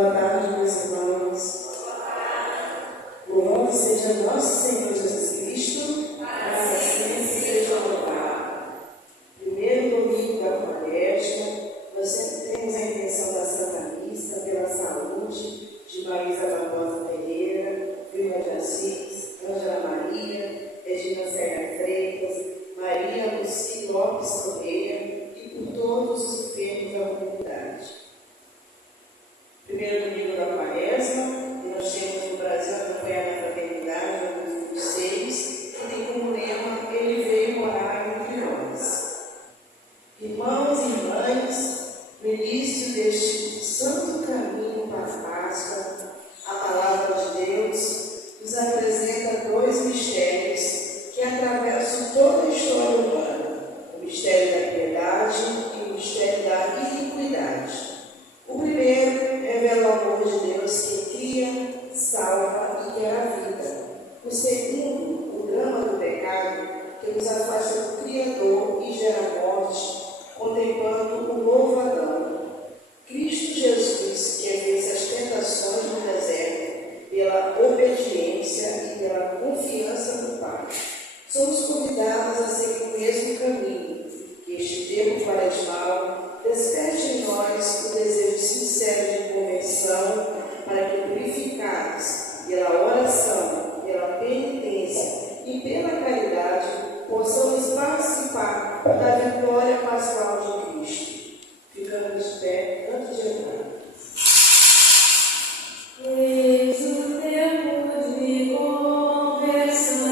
Boa tarde, meus irmãos. Louvado seja nosso Senhor Jesus Cristo, para sempre seja louvado. Primeiro domingo da Quaresma, nós sempre temos a intenção da Santa Missa pela saúde de Marisa Barbosa Pereira, Vilma de Assis, Ângela Maria, Regina Serra Freitas, Maria Luci Lopes Correia e por todos os enfermos da comunidade. Primeiro domingo da Quaresma, e nós temos no Brasil a campanha da fraternidade, a 2006, que tem como lema: Ele veio morar entre nós. Irmãos e irmãs, no início deste santo caminho para a Páscoa, a palavra de Deus nos apresenta dois mistérios que atravessam toda a história humana: o mistério da piedade e o mistério da iniquidade. O primeiro revela o amor de Deus que cria, salva e quer a vida. O segundo, o drama do pecado, que nos afasta do Criador e gera morte, contemplando o novo Adão. Cristo Jesus, que vence as tentações no deserto pela obediência e pela confiança no Pai. Somos convidados a seguir o mesmo caminho, que este tempo quaresmal desperte em nós o desejo sincero de conversão, para que, purificados pela oração, pela penitência e pela caridade, possamos participar da vitória pascal de Cristo. Ficamos de pé antes de entrar. Eis o tempo de conversão.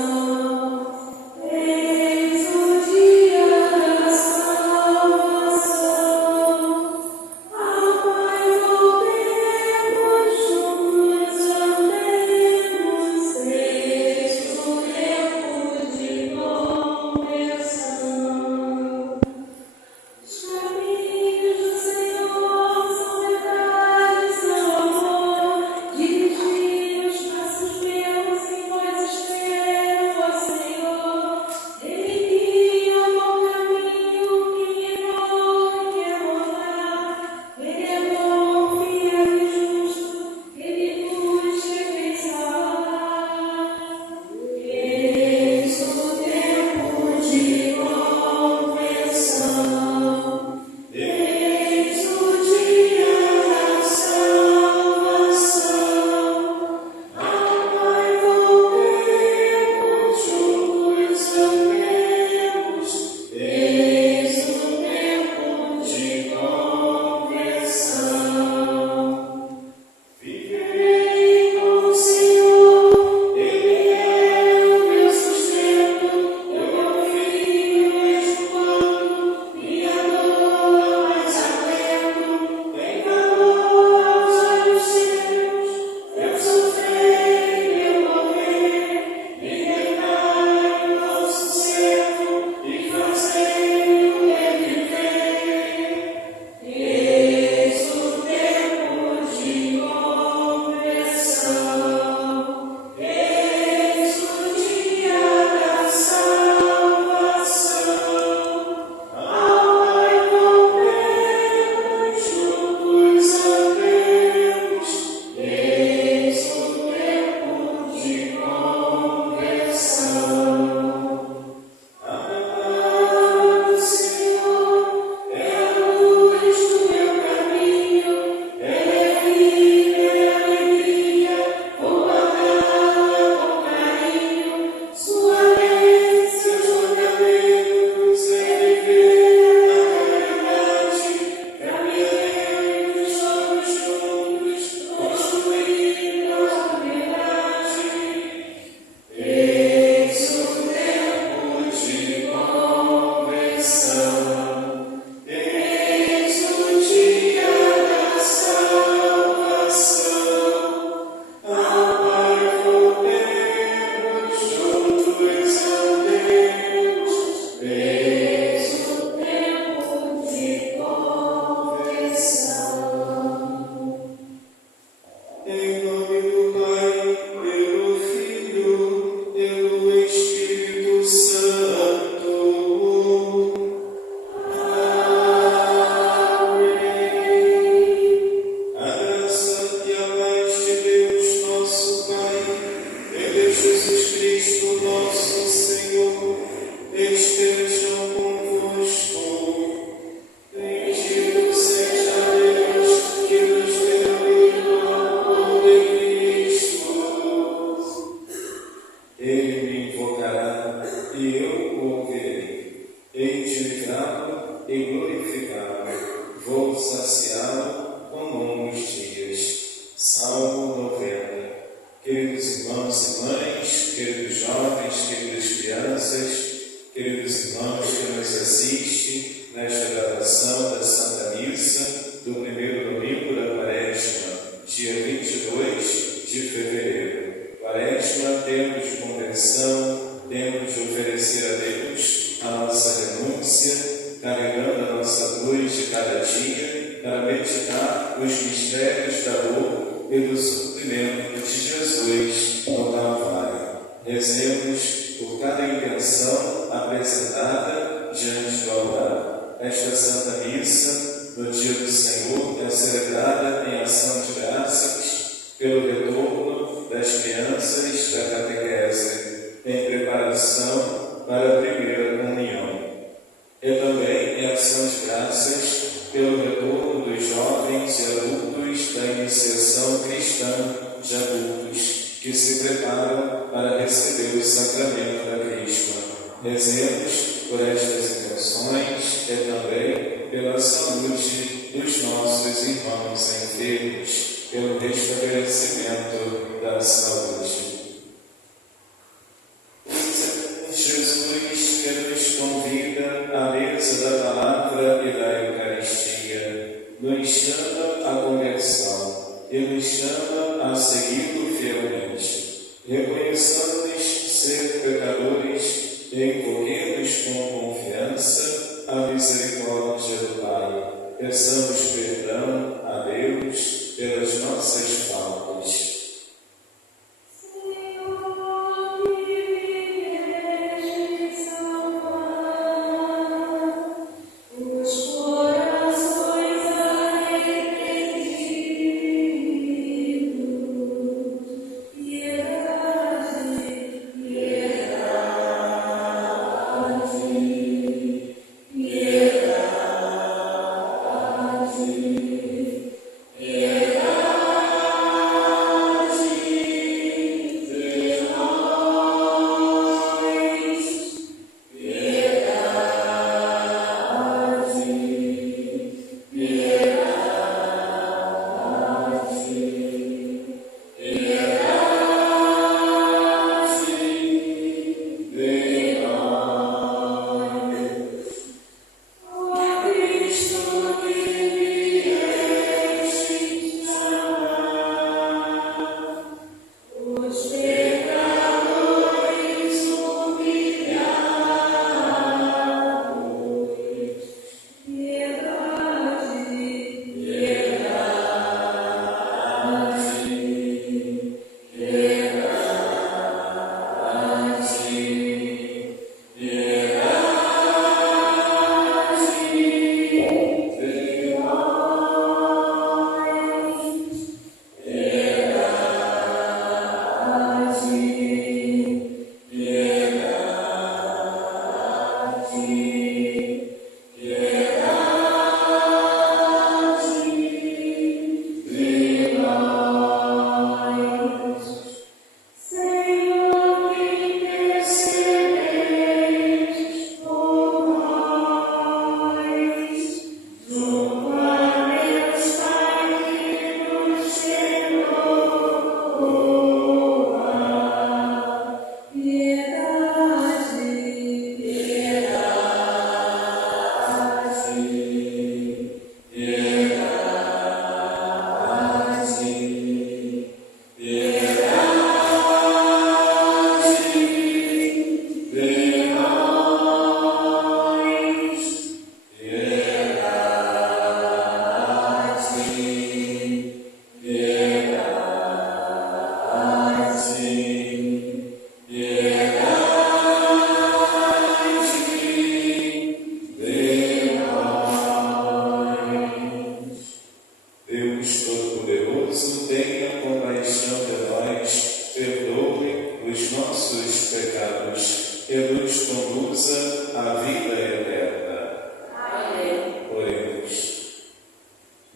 crianças, queridos irmãos que nos assistem nesta gravação da Santa Missa do primeiro domingo da Quaresma, dia 22 de fevereiro. Quaresma, tempo de conversão, tempo de oferecer a Deus a nossa renúncia, carregando a nossa cruz de cada dia para meditar os mistérios da dor e do sofrimento de Jesus no Calvário. Rezemos por cada intenção apresentada diante do altar. Esta Santa Missa, no dia do Senhor, é celebrada em ação de graças pelo retorno das crianças da catequese, em preparação para a primeira comunhão. E também em ação de graças pelo retorno dos jovens e adultos da iniciação cristã de adultos, que se preparam para receber o sacramento da Crisma. Rezemos por estas intenções e também pela saúde dos nossos irmãos enfermos, pelo restabelecimento da saúde. Jesus que nos convida à mesa da palavra e da Eucaristia, nos chama à conversão e nos chama a segui-lo fielmente. Reconheçamos ser pecadores e invoquemos com confiança a misericórdia do Pai. Peçamos perdão a Deus pelas nossas faltas.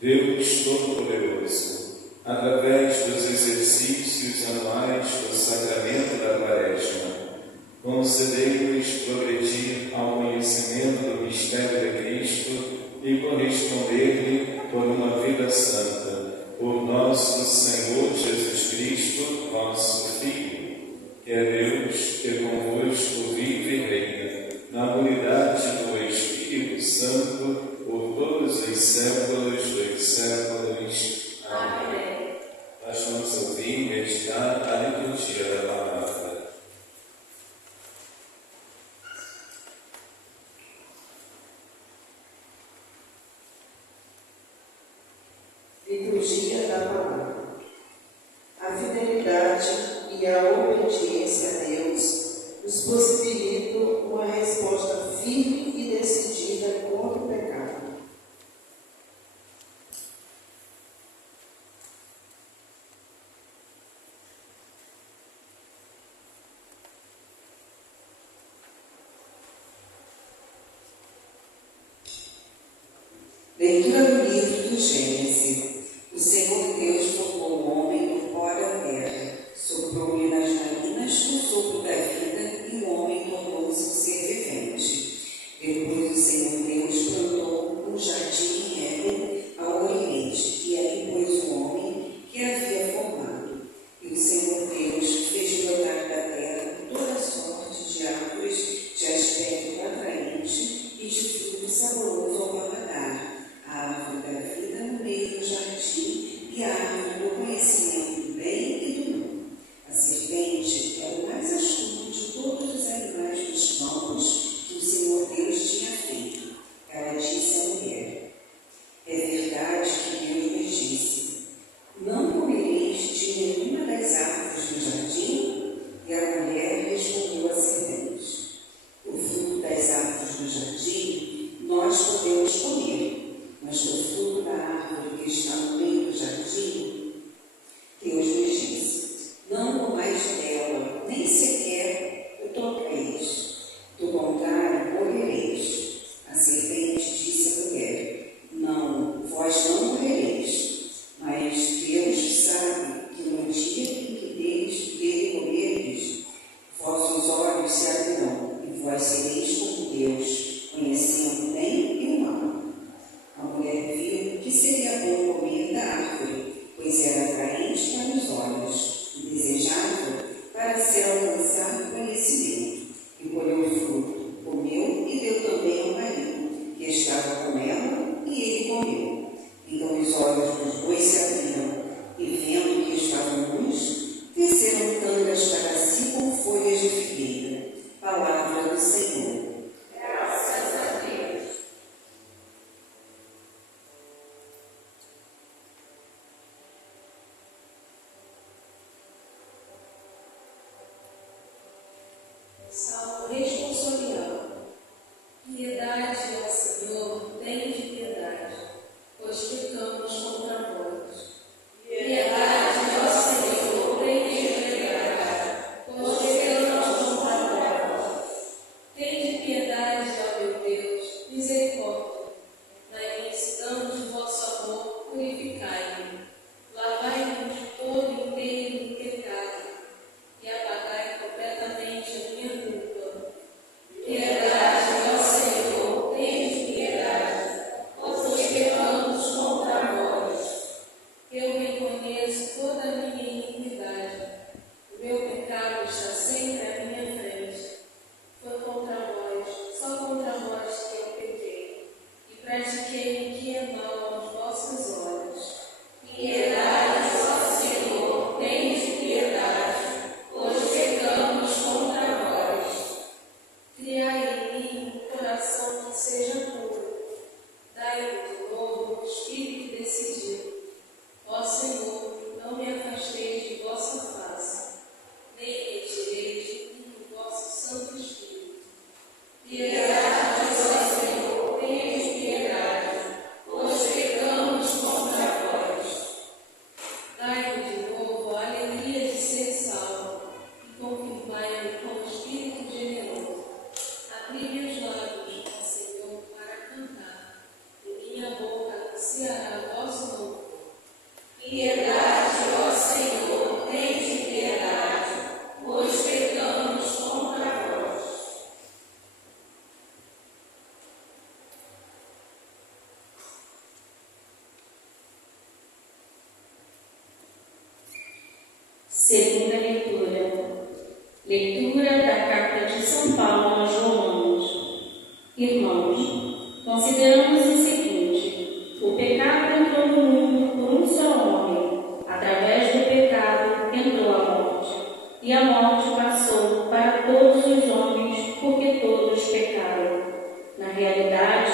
Deus Todo-Poderoso, através dos exercícios anuais do Sacramento da Quaresma, concedei-nos progredir ao conhecimento do mistério de Cristo e corresponder-lhe por uma vida santa, por nosso Senhor Jesus Cristo, vosso Filho, que é Deus, que convosco vive e meditar a liturgia da palavra. Liturgia da palavra. A fidelidade e a obediência a Deus nos possibilitam uma resposta firme e decidida contra o pecado. Leitura do livro do Gênesis. O Senhor Deus formou o homem do pó da terra, soprou-lhe nas narinas o sopro da vida e o homem tornou-se um ser vivente. Depois o Senhor Deus plantou um jardim em Éden, ao oriente, e ali pôs o homem que havia formado. E o Senhor Deus fez brotar da terra toda sorte de árvores de aspecto atraente e de fruto saboroso ao paladar. A árvore da vida no meio do jardim e a árvore do conhecimento do bem e do mal. A serpente era o mais astuto de todos os animais dos campos que o Senhor Deus tinha feito. Ela disse à mulher: é verdade que Deus me disse: não comereis de nenhuma das árvores do jardim? E a mulher respondeu à serpente: o fruto das árvores do jardim nós podemos comer. Mas do fruto da árvore que está no meio do jardim, Deus nos disse: não comais dela, nem sequer o toqueis, do contrário morrereis. A serpente disse à mulher: não, vós não morrereis, mas Deus sabe que no dia em que dele comerdes, vossos olhos se abrirão, e vós sereis como Deus, conhecendo o bem e o mal. A mulher viu que seria bom comer da árvore, pois era atraente para os olhos e desejável para se alcançar conhecimento. E colheu o fruto, comeu e deu também ao marido, que estava com ela, e ele comeu. Então os olhos dos dois se abriram, e vendo que estavam nus, teceram tangas para si com folhas de figueira. Palavra do Senhor. Salmo responsorial. Piedade, ó Senhor, tem de piedade, pois pecamos contra vós. Piedade, ó Senhor, tem de piedade, pois pecamos contra vós. Tem de piedade, ó meu Deus, misericórdia. Na imensidão de vosso amor, purificai-me. Lavai-me de todo inteiro do pecado e apagai completamente a minha culpa. Piedade, ó Senhor, tende piedade, pois pecamos contra vós. Eu reconheço toda a minha iniquidade. O meu pecado está sempre à minha frente. Foi contra vós, só contra vós que eu pequei, e pratiquei o que é mal aos vossos olhos. Piedade, ó Senhor, tende piedade, pois pecamos contra vós. Criai em mim um coração que seja puro. Dai-me de novo um espírito decidido. Ó Senhor, não me afasteis de vossa face, nem me retireis de mim o vosso Santo Espírito. Piedade, ó Senhor, tende piedade, pois pecamos contra vós. Dai-me de novo a alegria de ser salvo e confirmai-me com o Espírito generoso. Abri meus lábios, ó Senhor, para cantar, e minha boca anunciará vosso louvor. Piedade, ó Senhor, tende piedade, pois pecamos contra vós. Segunda leitura. Leitura da Carta de São Paulo aos Romanos. Irmãos, consideramos o seguinte: o pecado entrou no mundo por um só homem, através do pecado entrou e a morte passou para todos os homens, porque todos pecaram. Na realidade,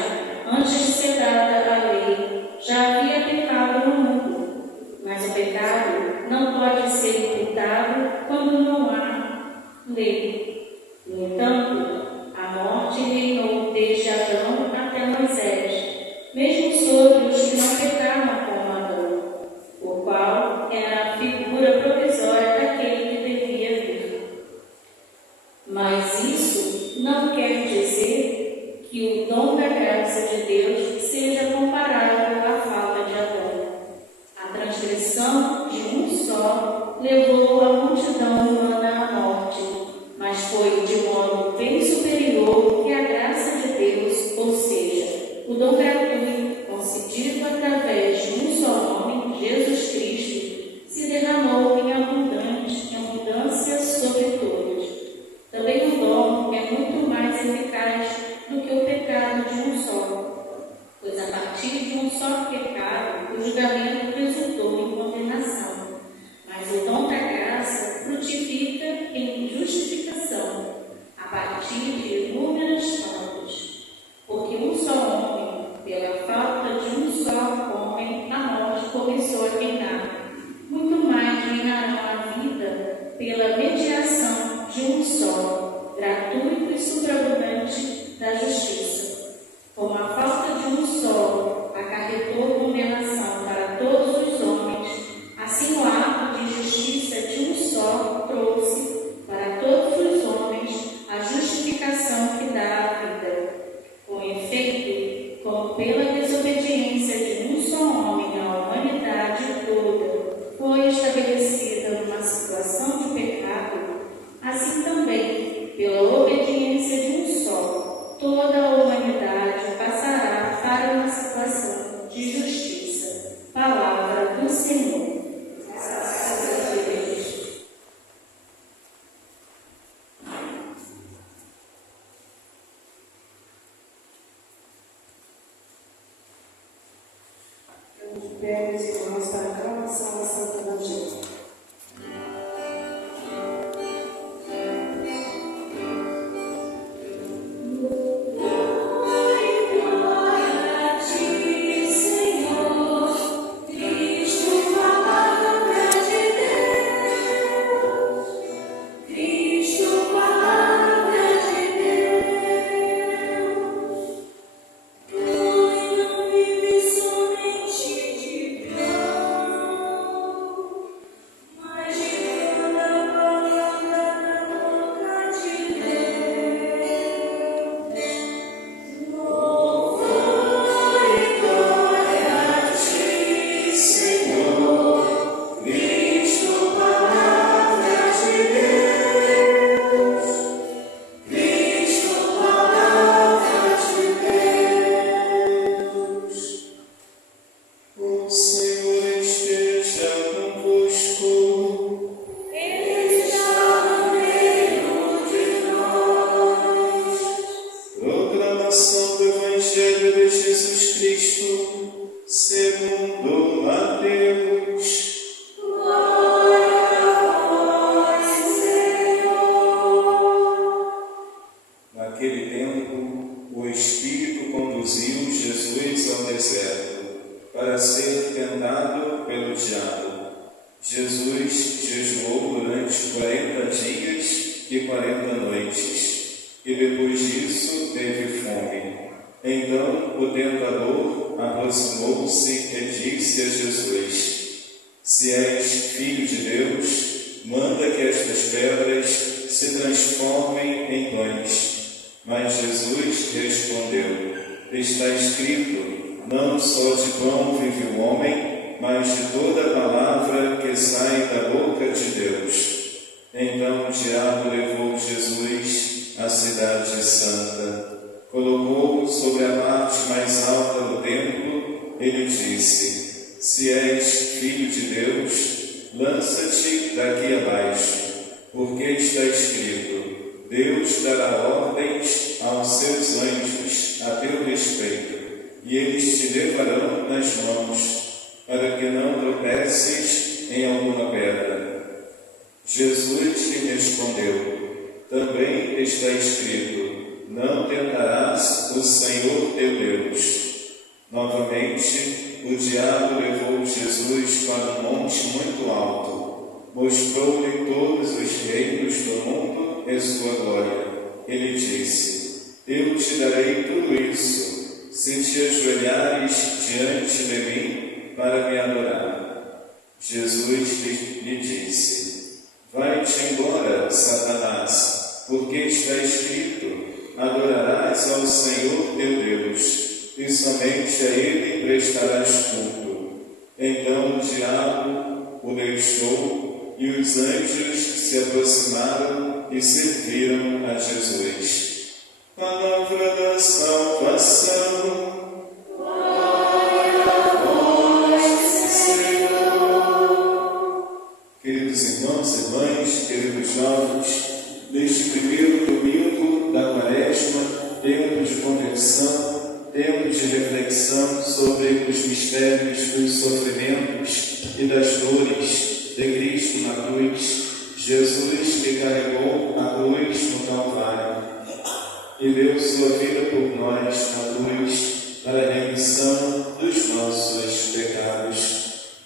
antes de ser dada a lei, já havia pecado no mundo, mas o pecado não pode ser imputado quando não há lei. No entanto, a morte reinou desde Adão até Moisés, mesmo sobre os que não pecaram como Adão, o qual era a figura provisória daquele que devia vir. Mas isso não quer dizer que o dom da graça de Deus seja comparável à falta de Adão. A transgressão de um só levou a multidão humana à morte, mas foi de modo bem superior que a graça de Deus, ou seja, o dom gratuito concedido através de um só homem, Jesus Cristo, se derramou em abundância sobre todos. Também o dom é muito mais eficaz do que o pecado de um só, pois a partir de um só pecado o julgamento resultou em condenação, mas o dom da graça frutifica em justificação, a partir de inúmeras fontes, porque um só homem, pela falta de um só homem, a morte começou a reinar. Muito mais reinarão a vida pela mediação de um só, gratuito e superabundante da justiça. Como a falta de um só acarretou condenação para todos os homens, assim o ato de justiça de um só trouxe para todos os homens a justificação que dá a vida. Com efeito, como pela desobediência de um só homem a humanidade toda foi estabelecida numa situação de pecado, assim também, pela obediência de um só, toda a humanidade passará para uma situação de justiça. Palavra do Senhor. Graças a Deus. Meus irmãos, para a aclamação da Santa Evangelho. Jesus jejuou durante 40 dias e 40 noites, e depois disso teve fome. Então o tentador aproximou-se e disse a Jesus: Se és filho de Deus, manda que estas pedras se transformem em pães. Mas Jesus respondeu: Está escrito, não só de pão vive o homem, mas de toda palavra que sai da boca de Deus. Então o diabo levou Jesus à cidade santa, colocou-o sobre a parte mais alta do templo e lhe disse: Se és filho de Deus, lança-te daqui abaixo, porque está escrito: Deus dará ordens aos seus anjos a teu respeito, e eles te levarão nas mãos, para que não tropeces em alguma pedra. Jesus lhe respondeu: também está escrito: não tentarás o Senhor teu Deus. Novamente, o diabo levou Jesus para um monte muito alto, mostrou-lhe todos os reinos do mundo e sua glória. Ele disse: eu te darei tudo isso, se te ajoelhares diante de mim para me adorar. Jesus lhe disse: vai-te embora, Satanás, porque está escrito: adorarás ao Senhor teu Deus, e somente a Ele prestarás culto. Então o diabo o deixou, e os anjos se aproximaram e serviram a Jesus. Palavra da salvação. Glória a vós, Senhor. Queridos irmãos e irmãs, queridos jovens, neste primeiro domingo da Quaresma, tempo de conversão, tempo de reflexão sobre os mistérios dos sofrimentos e das dores de Cristo na cruz, Jesus que carregou a cruz no Calvário e deu sua vida por nós na cruz para a remissão dos nossos pecados.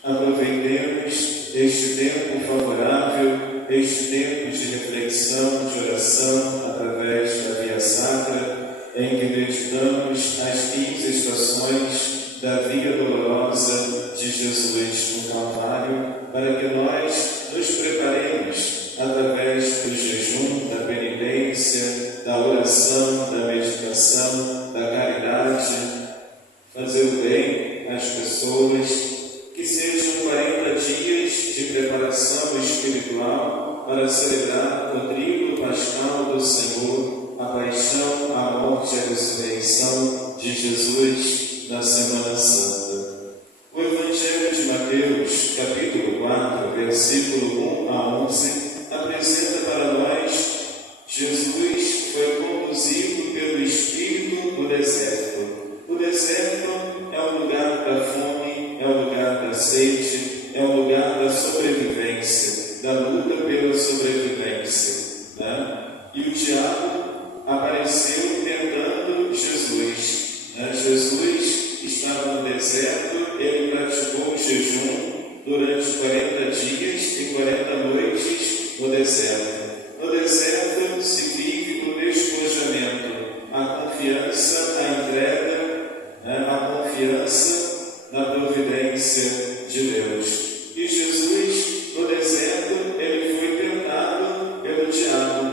Aproveitemos este tempo favorável, este tempo de reflexão, de oração, através da Via Sacra, em que meditamos as 15 estações da Via Dolorosa de Jesus no Calvário, para que nós nos preparemos, através do jejum, da penitência, da oração, da meditação, da caridade, fazer o bem às pessoas, que sejam 40 dias de preparação espiritual para celebrar o tríduo pascal do Senhor, a paixão, a morte e a ressurreição de Jesus na Semana Santa. O Evangelho de Mateus, capítulo 4, versículo 1 a 11, apresenta para nós: Jesus foi conduzido pelo Espírito no deserto. O deserto é o lugar da fome, é o lugar da sede, é o lugar da sobrevivência, da luta pela sobrevivência, né? E o diabo apareceu tentando Jesus. Jesus estava no deserto, ele praticou o jejum durante 40 dias e 40 noites no deserto. No deserto se vive o despojamento, a confiança, a entrega, a confiança na providência de Deus. E Jesus, no deserto, ele foi tentado pelo diabo.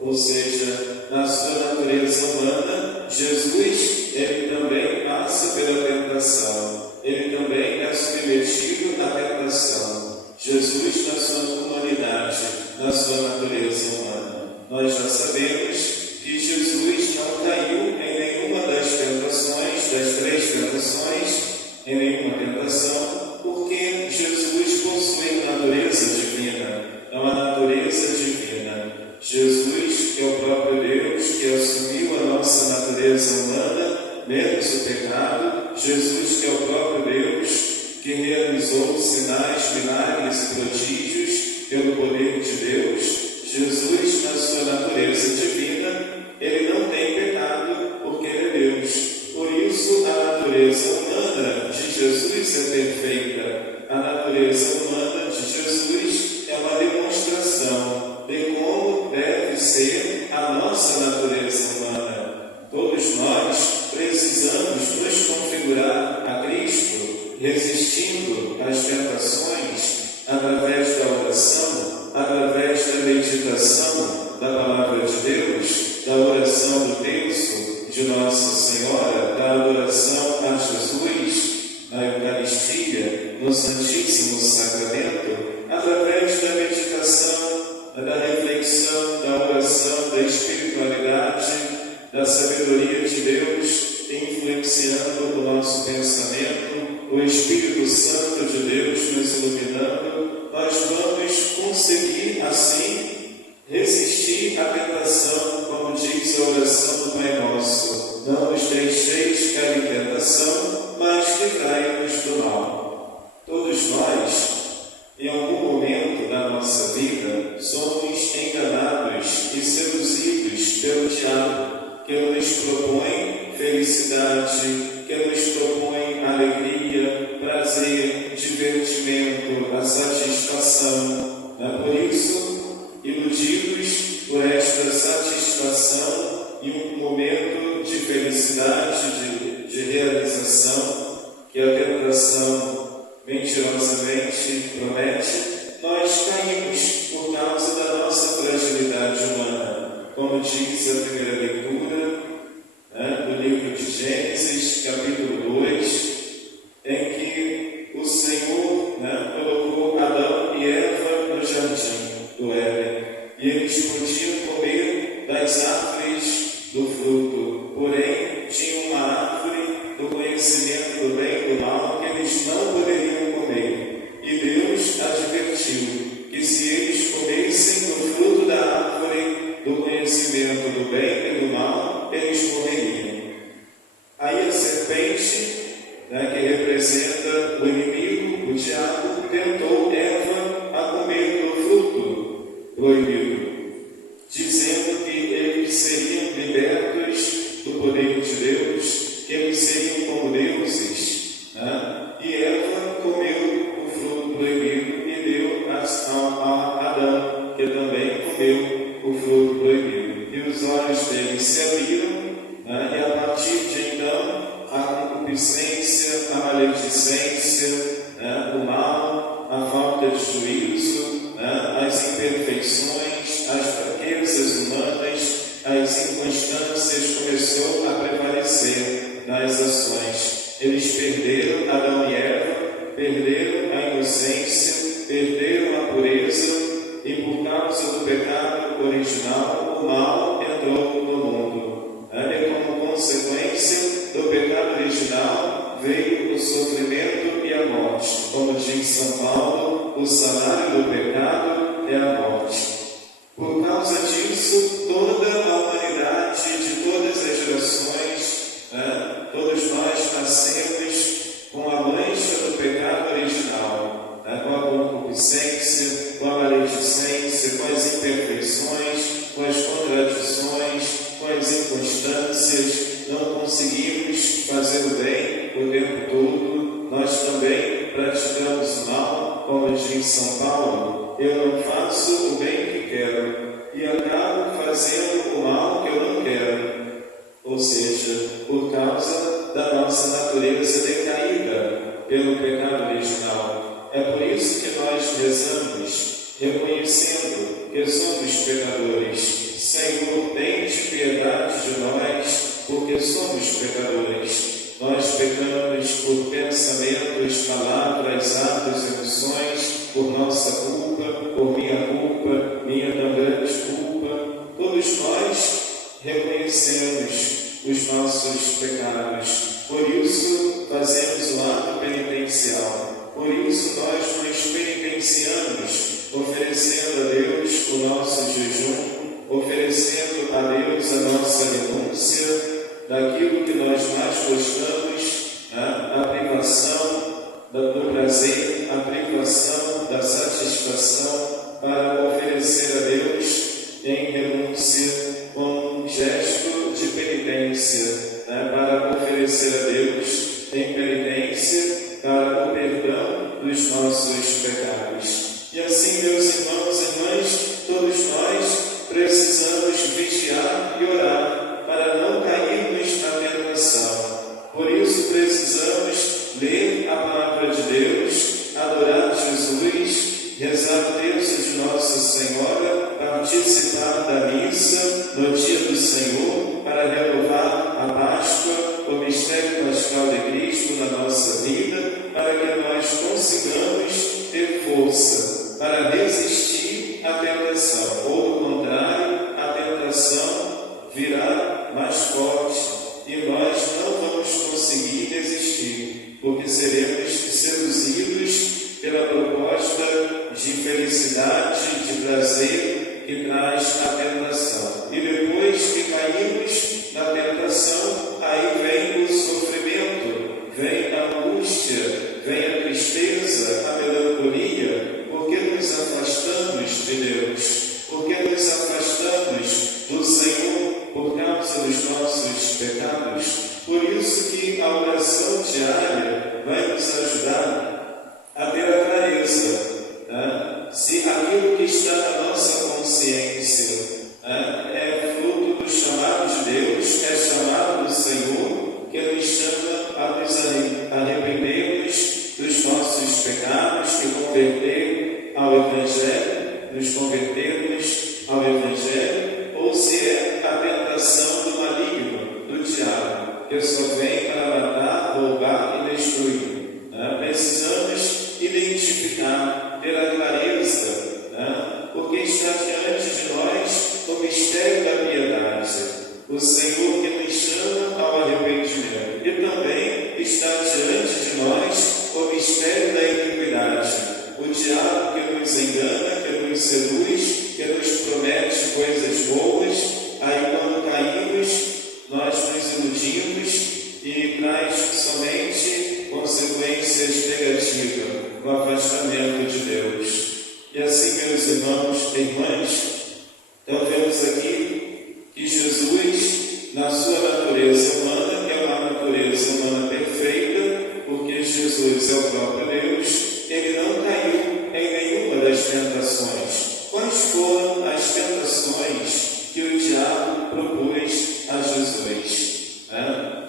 Ou seja, na sua natureza humana, Jesus, ele também passa pela tentação. Ele também é submetido à tentação. Jesus, na sua humanidade, na sua natureza humana. Nós já sabemos que Jesus não caiu em nenhuma das tentações, das 3 tentações, em nenhuma tentação, porque Jesus possui a natureza divina. É uma natureza divina. Jesus, que é o próprio Deus, que assumiu a nossa natureza humana, menos o pecado. Jesus, que é o próprio Deus, que realizou sinais, milagres e prodígios pelo poder de Deus. Jesus, na sua natureza divina, ele não tem pecado, porque ele é Deus. Por isso, a natureza humana de Jesus é perfeita. A natureza humana de Jesus é uma demonstração de como deve ser a nossa natureza humana. Todos nós precisamos nos configurar a Cristo, resistindo às tentações, através da oração, através da meditação da Palavra de Deus, da oração do terço de Nossa Senhora, da adoração a Jesus, na Eucaristia, no Santíssimo Sacramento, através da meditação, da reflexão, da oração, da espiritualidade, da sabedoria de Deus, influenciando o nosso pensamento, o Espírito Santo de Deus nos iluminando, nós vamos conseguir, assim, resistir à tentação, como diz a oração do Pai Nosso. Não nos deixeis cair em tentação, mas livrai-nos do mal. Todos nós, em algum momento da nossa vida, Por isso, iludidos por esta satisfação e um momento de felicidade, de realização que a tentação mentirosamente promete, nós caímos por causa da nossa fragilidade humana. Como diz a primeira leitura do livro de Gênesis, capítulo 2, em que o Senhor colocou Adão e Eva no jardim do Éden, e eles podiam comer das árvores do fruto, porém tinha uma árvore do conhecimento do bem e do mal que eles não poderiam comer, e Deus advertiu que se eles comessem do fruto da árvore do conhecimento do bem e do mal, eles morreriam. Aí a serpente, que representa o inimigo, o diabo, tentou Eva a comer do fruto proibido, dizendo que eles seriam libertos do poder de Deus, que eles seriam como deuses. E Eva comeu o fruto proibido e deu a Adão, que também comeu o fruto proibido. E os olhos deles se abriram, e a partir de então, a concupiscência, a maledicência, o mal, a falta de juízo, as imperfeições, as fraquezas humanas, as inconstâncias começou a prevalecer nas ações. Eles perderam Adão e Eva, perderam a inocência, perderam a pureza, e por causa do pecado original, o mal entrou no mundo. E como consequência do pecado original veio o sofrimento e a morte. Como diz São Paulo, o salário do pecado é a morte. Por causa disso, toda a humanidade, de todas as gerações, todos nós nascemos com a mancha do pecado original, com a concupiscência, com a maledicência, com as imperfeições, com as contradições, com as inconstâncias. Não conseguimos fazer o bem o tempo todo. Nós também praticamos o mal, como diz São Paulo. Eu não faço o bem que quero e acabo fazendo o mal que eu não quero. Ou seja, por causa da nossa natureza decaída pelo pecado original. É por isso que nós rezamos, reconhecendo que somos pecadores. Senhor, tende piedade de nós, porque somos pecadores. Nós pecamos por pensamentos, palavras, atos, emoções, por nossa culpa, por minha culpa, minha tão grande culpa. Todos nós reconhecemos os nossos pecados. Por isso fazemos o ato penitencial. Por isso nós nos penitenciamos, oferecendo a Deus o nosso jejum, oferecendo a Deus a nossa renúncia daquilo que nós mais gostamos, a privação do prazer, a privação da satisfação, para oferecer a Deus em renúncia, com um gesto de penitência, para oferecer a Deus em penitência para o perdão dos nossos pecados. E assim, meus irmãos e irmãs, todos nós precisamos vigiar e orar para não cairmos na tentação. Por isso precisamos ler a palavra de Deus, adorar Jesus, rezar o terço de Nossa Senhora, participar da missa no dia do Senhor, para renovar a Páscoa, o mistério pascal de Cristo na nossa vida, para que nós consigamos ter força para resistir à tentação, ou do contrário, a tentação virá mais forte e nós não vamos conseguir resistir, porque seremos seduzidos pela proposta de felicidade, de prazer que traz a tentação. E depois que caímos na tentação, aí vem o sofrimento, vem a angústia, vem a tristeza, a melancolia, porque nos afastamos de Deus, porque nos afastamos do Senhor por causa dos nossos pecados. Por isso que a oração diária vai nos ajudar a ter a clareza, se aquilo nos convertermos ao Evangelho, ou se é a tentação do maligno, do diabo, que só vem para matar, roubar e destruir. Precisamos identificar, ter a clareza, porque está diante de nós o mistério da piedade, o Senhor que nos chama ao arrependimento, e também está diante de nós o mistério da iniquidade, o diabo que nos engana, que nos seduz, que nos promete coisas boas, aí quando caímos, nós nos iludimos e traz somente consequências negativas, o afastamento de Deus. E assim, meus irmãos e irmãs, então vemos aqui que Jesus, na sua natureza humana, que é uma natureza humana perfeita, porque Jesus é o próprio Deus, ele não caiu em nenhuma das tentações. Quais foram as tentações que o diabo propôs a Jesus?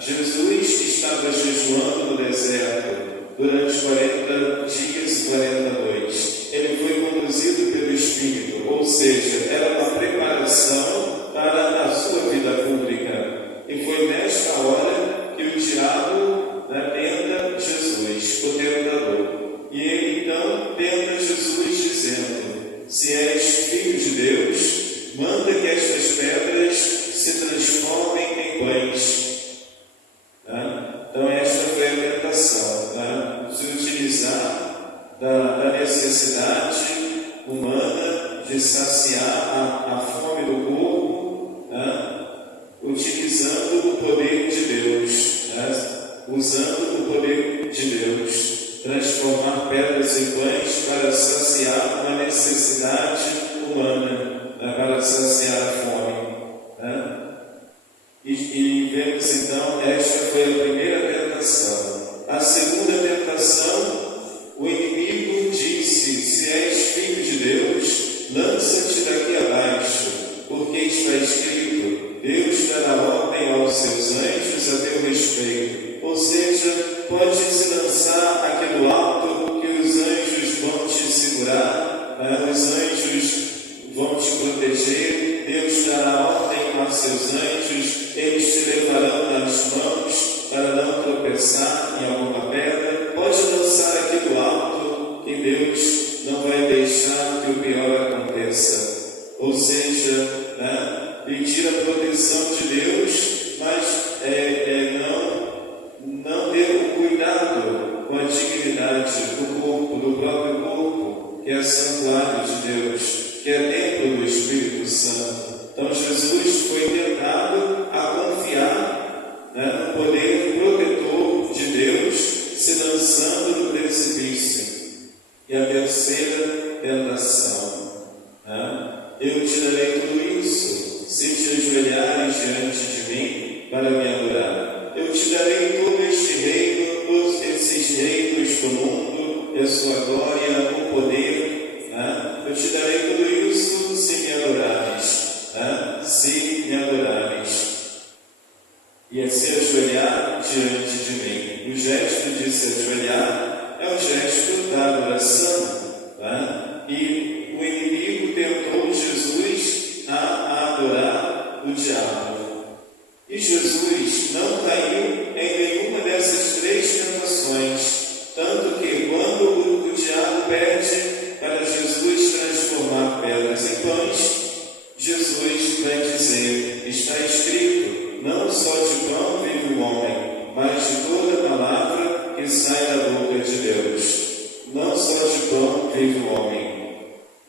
Jesus estava jejuando no deserto durante 40 dias e 40 noites. Ele foi conduzido pelo Espírito, ou seja, era uma preparação para a sua vida pública. E foi nesta hora que o diabo tenta Jesus, o tentador. E ele então tenta Jesus dizendo: se és filho de Deus, manda que estas pedras se transformem em pães. Então esta foi a tentação, se utilizar da necessidade humana de saciar a fome do corpo, utilizando o poder de Deus, usando o poder de Deus, transformar pedras em pães para saciar uma necessidade humana, para saciar a fome. E vemos então, esta foi a primeira tentação. A segunda tentação, o inimigo disse: se és filho de Deus, lança-te daqui abaixo, porque está escrito: Deus dará ordem aos seus anjos a teu respeito. Ou seja, pode se lançar aqui do alto, que os anjos vão te segurar, os anjos vão te proteger, Deus dará ordem aos seus anjos, eles te levarão nas mãos para não tropeçar em alguma pedra. Pode lançar aqui do alto, que Deus não vai deixar que o pior aconteça. Ou seja, pedir a proteção de Deus, mas não ter o cuidado com a dignidade do corpo, do próprio corpo, que é santuário de Deus, que é templo do Espírito Santo. Então Jesus foi tentado a confiar no poder protetor de Deus, se lançando no precipício. E a terceira tentação: eu te darei tudo isso, se te ajoelhares diante de mim para me adorar. Eu te darei todo este reino, todos esses reinos do mundo, a sua glória, o poder. Eu te darei tudo isso se me adorares. Se me adorares. E é se ajoelhar diante de mim. O gesto de se ajoelhar é o gesto da adoração. E o inimigo tentou Jesus a adorar o diabo. E Jesus não caiu em nenhuma dessas três tentações. Tanto que quando o diabo pede para Jesus transformar pedras em pães, Jesus vai dizer: está escrito, não só de pão vive o homem, mas de toda palavra que sai da boca de Deus. Não só de pão vive o homem.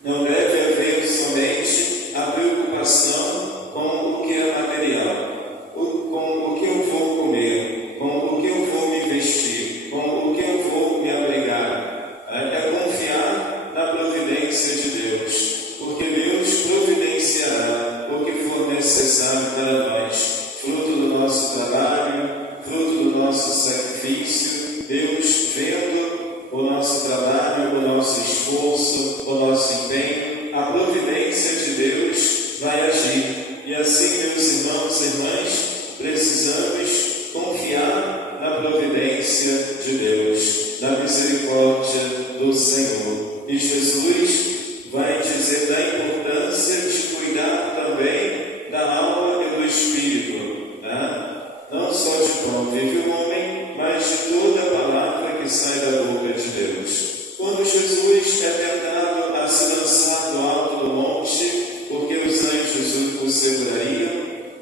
Não deve haver somente a preocupação com o que é material, com o que eu vou comer, com o que eu vou me vestir, com o que eu vou me abrigar. É confiar na providência de Deus, porque Deus providenciará o que for necessário para nós, fruto do nosso trabalho, fruto do nosso sacrifício. Deus, vendo o nosso trabalho, o nosso esforço, o nosso empenho, a providência de Deus vai agir. E assim, meus irmãos e irmãs, precisamos confiar na providência de Deus, na misericórdia do Senhor. E Jesus vai dizer da importância de cuidar também da alma e do espírito, né? Não só de pão vive o homem, mas de toda a palavra que sai da boca de Deus. Quando Jesus é tentado a se lançar do alto do monte, porque os anjos o segurariam,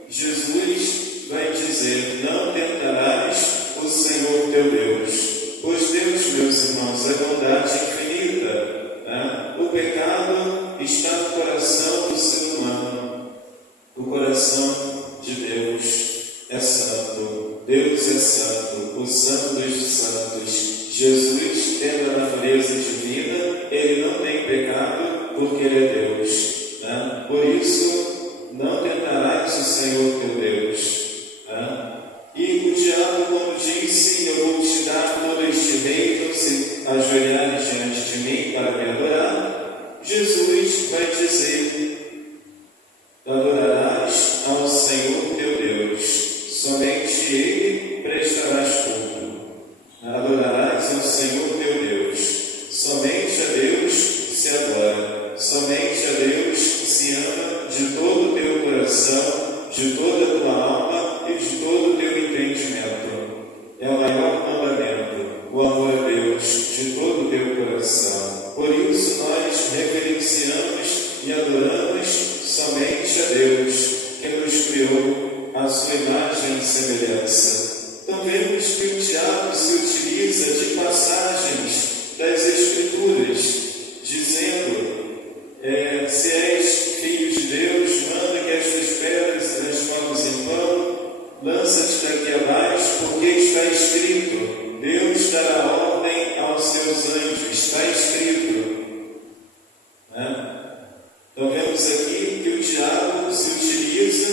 Jesus vai dizer: não tentarás o Senhor teu Deus. Pois Deus, meus irmãos, é bondade infinita, né? O pecado está no coração do ser humano. O coração de Deus é santo, Deus é santo, o santo dos santos. Jesus, tendo a natureza divina, ele não tem pecado porque ele é Deus, né? Por isso, não tentarás o Senhor teu Deus, né? E o diabo, quando disse: eu vou te dar todo este reino se ajoelhares diante de mim para me adorar, Jesus vai dizer: adorarás ao Senhor teu Deus, somente Ele prestarás culto. Adorarás ao Senhor teu Deus, somente a Deus se adora, somente a Deus se ama de todo o teu coração, de toda a tua alma e de todo o teu entendimento. É o maior mandamento, o amor a Deus de todo o teu coração. Por isso nós reverenciamos e adoramos somente a Deus, que nos criou à sua imagem e semelhança. Então vemos que o diabo se utiliza de passagens das Escrituras, dizendo: se és filho de Deus, manda que estas pedras se transformem em pão, lança-te daqui abaixo, porque está escrito: Deus dará ordem aos seus anjos, está escrito. Então vemos aqui que o diabo se utiliza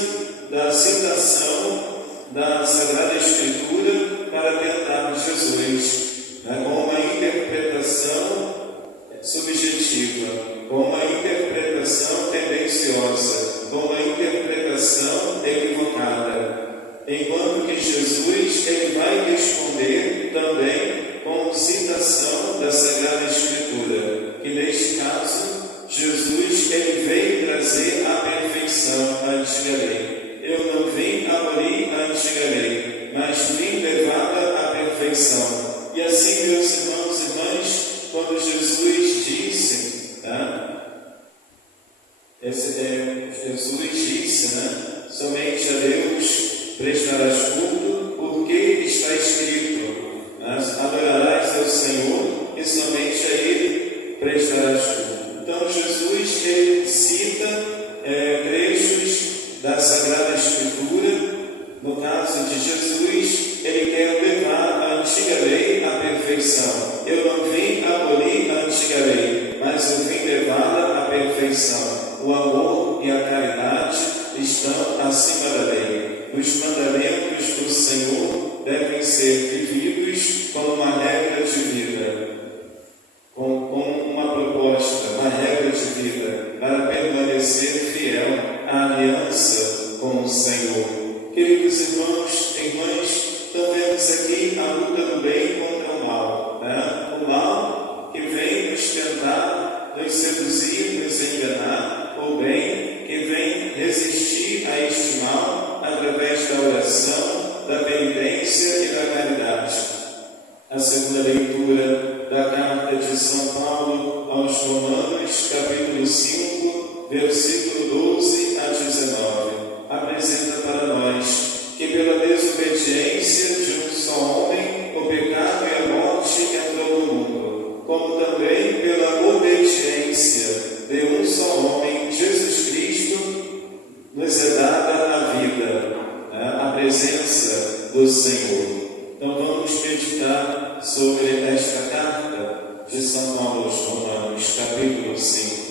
da citação da Sagrada Escritura para tentar Jesus, com uma interpretação subjetiva, com uma interpretação tendenciosa, com uma interpretação equivocada, enquanto que Jesus ele vai responder também com citação da Sagrada Escritura, que neste caso Jesus ele veio trazer a perfeição à antiga lei. Eu não vim abolir a antiga lei, mas vim levá-la à perfeição. E assim, meus irmãos e irmãs, quando Jesus disse, somente a Deus prestarás culto, porque está escrito, adorarás ao Senhor e somente a Ele prestarás culto. Então Jesus ele cita trechos da Sagrada Escritura. No caso de Jesus, ele quer levar a antiga lei à perfeição. Eu não vim abolir a antiga lei, mas eu vim levá-la à perfeição. O amor e a caridade estão acima da lei. Os mandamentos do Senhor devem ser vividos como uma regra de vida, com uma proposta, uma regra de vida, para permanecer fiel à aliança com o Senhor. Queridos irmãos e irmãs, então vemos aqui a luta do bem contra o mal. O mal que vem nos tentar, nos seduzir, nos enganar, o bem que vem resistir a este mal através da oração, da penitência e da caridade. A segunda leitura da carta de São Paulo aos Romanos, capítulo 5, versículo 12 a 19, apresenta para nós que pela desobediência de um só homem o pecado e a morte entrou no mundo, como também pela obediência de um só homem, Jesus Cristo, nos é dada a vida, a presença do Senhor. Então vamos meditar sobre esta carta de São Paulo aos Romanos, capítulo 5.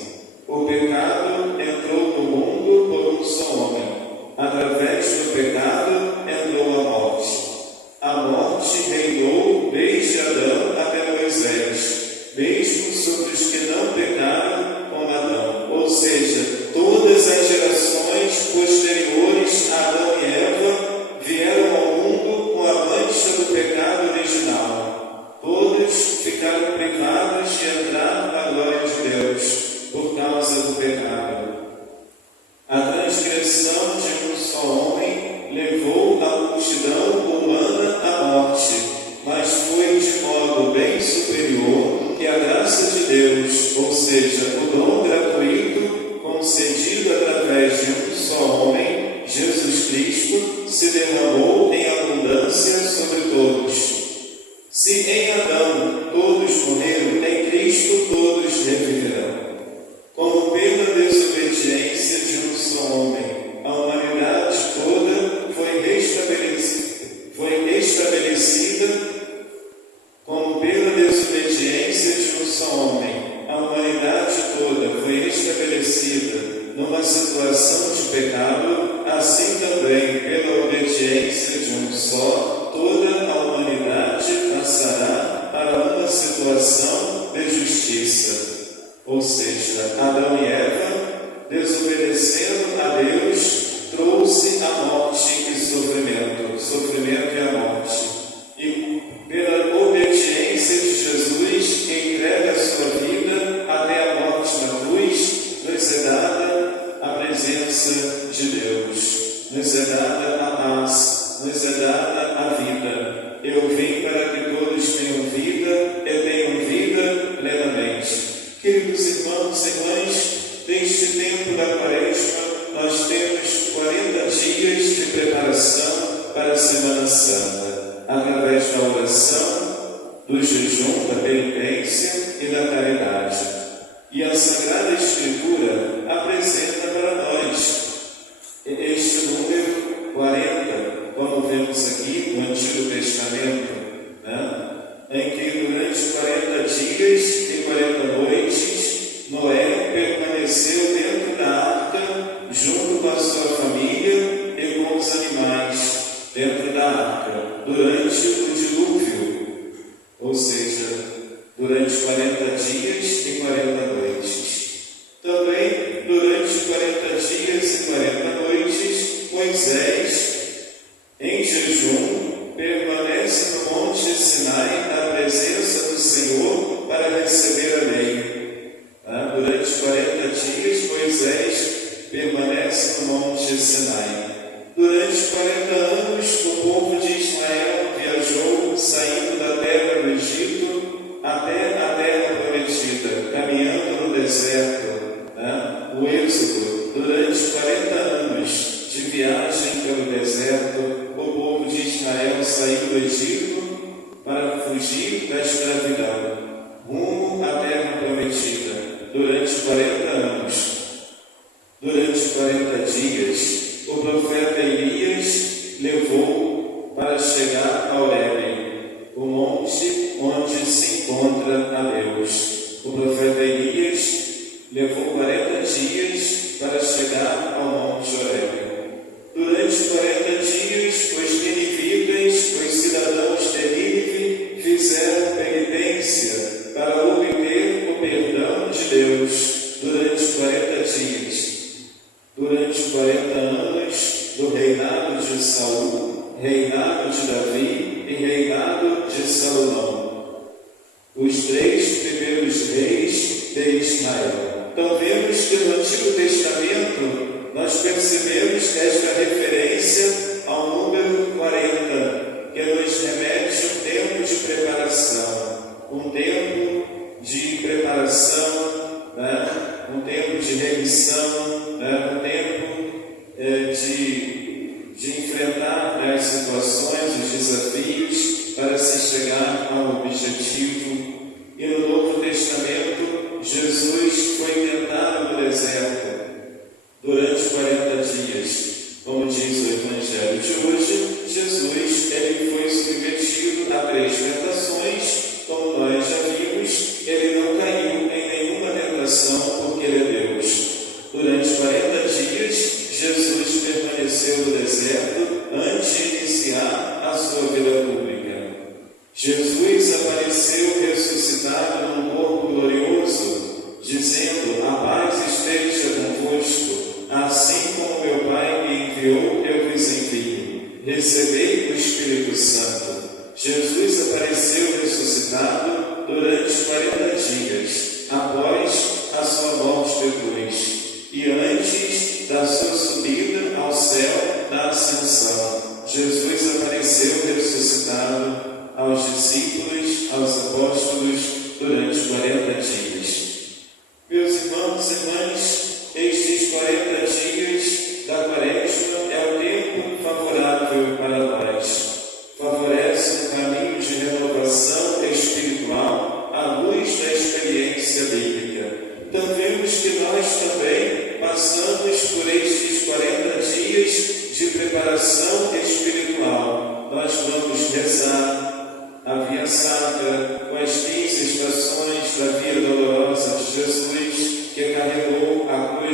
O pecado entrou no mundo por um só homem. Através do pecado entrou a morte. A morte reinou desde Adão até Moisés, mesmo sobre os que não pecaram como Adão. Ou seja, todas as gerações posteriores a Adão e Eva vieram ao mundo com a mancha do pecado original. Todos ficaram privados de entrar na glória de Deus por causa do pecado. estabelecida numa situação de pecado, assim também, pela obediência de um só, toda a humanidade passará para uma situação de justiça. Ou seja, Adão e Eva, desobedecendo a Deus, trouxe a morte e sofrimento e a morte. E pela obediência de Jesus, que entrega a sua vida até a morte na cruz, nos é dada a presença de Deus, nos é dada a paz, nos é dada a vida. Eu vim para que todos tenham vida e tenham vida plenamente. Queridos irmãos e irmãs, neste tempo da Quaresma, nós temos 40 dias de preparação para a Semana Santa, através da oração, do jejum, da penitência e da caridade. E a Sagrada Escritura apresenta para nós este número 40, como vemos aqui no Antigo Testamento, né? Em que durante 40 dias e 40 noites, Noé permaneceu dentro da arca, junto com a sua família e com os animais, dentro da arca, durante o dilúvio, ou seja, durante 40 dias e 40 noites. Também, durante 40 dias e 40 noites, Moisés, em jejum, permanece no Monte Sinai, na presença do Senhor, para receber a lei. Durante 40 dias, Moisés permanece no Monte Sinai. Durante 40 anos, o povo de Israel viajou, saindo da terra do Egito até a terra prometida, caminhando no deserto, o êxodo. Durante 40 anos de viagem pelo deserto, o povo de Israel saiu do Egito para fugir da escravidão, rumo à terra prometida. Durante 40 anos, durante 40 dias, o profeta Elias levou para chegar a Horebe, o monte onde se encontra a Deus. O profeta Elias levou 40 dias para chegar ao monte Horebe. Durante 40 dias, os ninivitas, os cidadãos de Nínive, fizeram penitência para obter o perdão de Deus durante 40 dias. Durante 40 anos do reinado de Saul, reinado de Davi e reinado de Salomão, os 3 primeiros reis de Israel. Então vemos que no Antigo Testamento nós percebemos esta referência ao número 40, que nos remete um tempo de preparação, um tempo de preparação, um tempo de remissão, um tempo de enfrentar as situações, os desafios, para se chegar ao objetivo. E no Novo Testamento, Jesus foi tentado no deserto durante 40 dias. Como diz o Evangelho de hoje, Jesus foi submetido a 3 tentações. Como nós já vimos, ele não caiu em nenhuma tentação, porque ele é Deus. Durante 40 dias, Jesus permaneceu no deserto antes de iniciar a sua vida pública. Jesus apareceu ressuscitado num corpo glorioso, dizendo: a paz esteja convosco, assim como meu Pai me enviou, eu vos envio. Recebei o Espírito Santo. Jesus apareceu ressuscitado durante 40 dias, após a sua morte de cruz, e antes da sua subida ao céu da ascensão. Jesus apareceu ressuscitado aos discípulos, aos apóstolos, durante 40 dias. Meus irmãos e irmãs, estes 40 dias da Quaresma é o tempo favorável para nós. Favorece um caminho de renovação espiritual à luz da experiência bíblica. Então vemos que nós também passamos por estes 40 dias de preparação espiritual. Nós vamos rezar a Via Sacra com as 15 estações da Via Dolorosa de Jesus, que carregou a cruz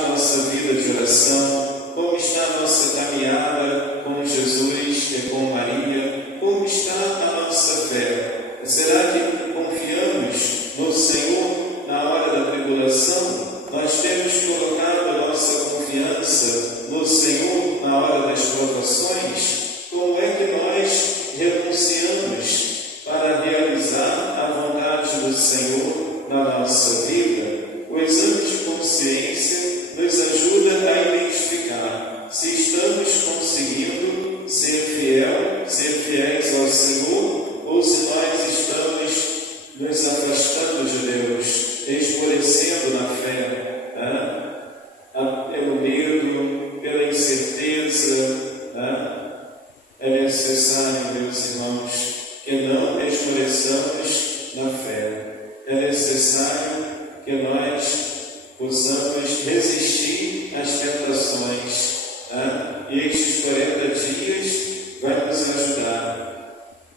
a nossa vida de oração? Como está a nossa caminhada com Jesus e com Maria? Como está a nossa fé? Será que confiamos no Senhor na hora da tribulação? Nós temos colocado a nossa confiança no Senhor na hora das provações? Como é que nós renunciamos para realizar a vontade do Senhor na nossa vida? O exame de consciência nos ajuda a identificar se estamos conseguindo ser fiéis ao Senhor, ou se nós estamos nos afastando de Deus, esmorecendo na fé, pelo medo, pela incerteza. É necessário, meus irmãos, que não esmoreçamos na fé. É necessário que nós possamos resistir às tentações. E estes 40 dias vai nos ajudar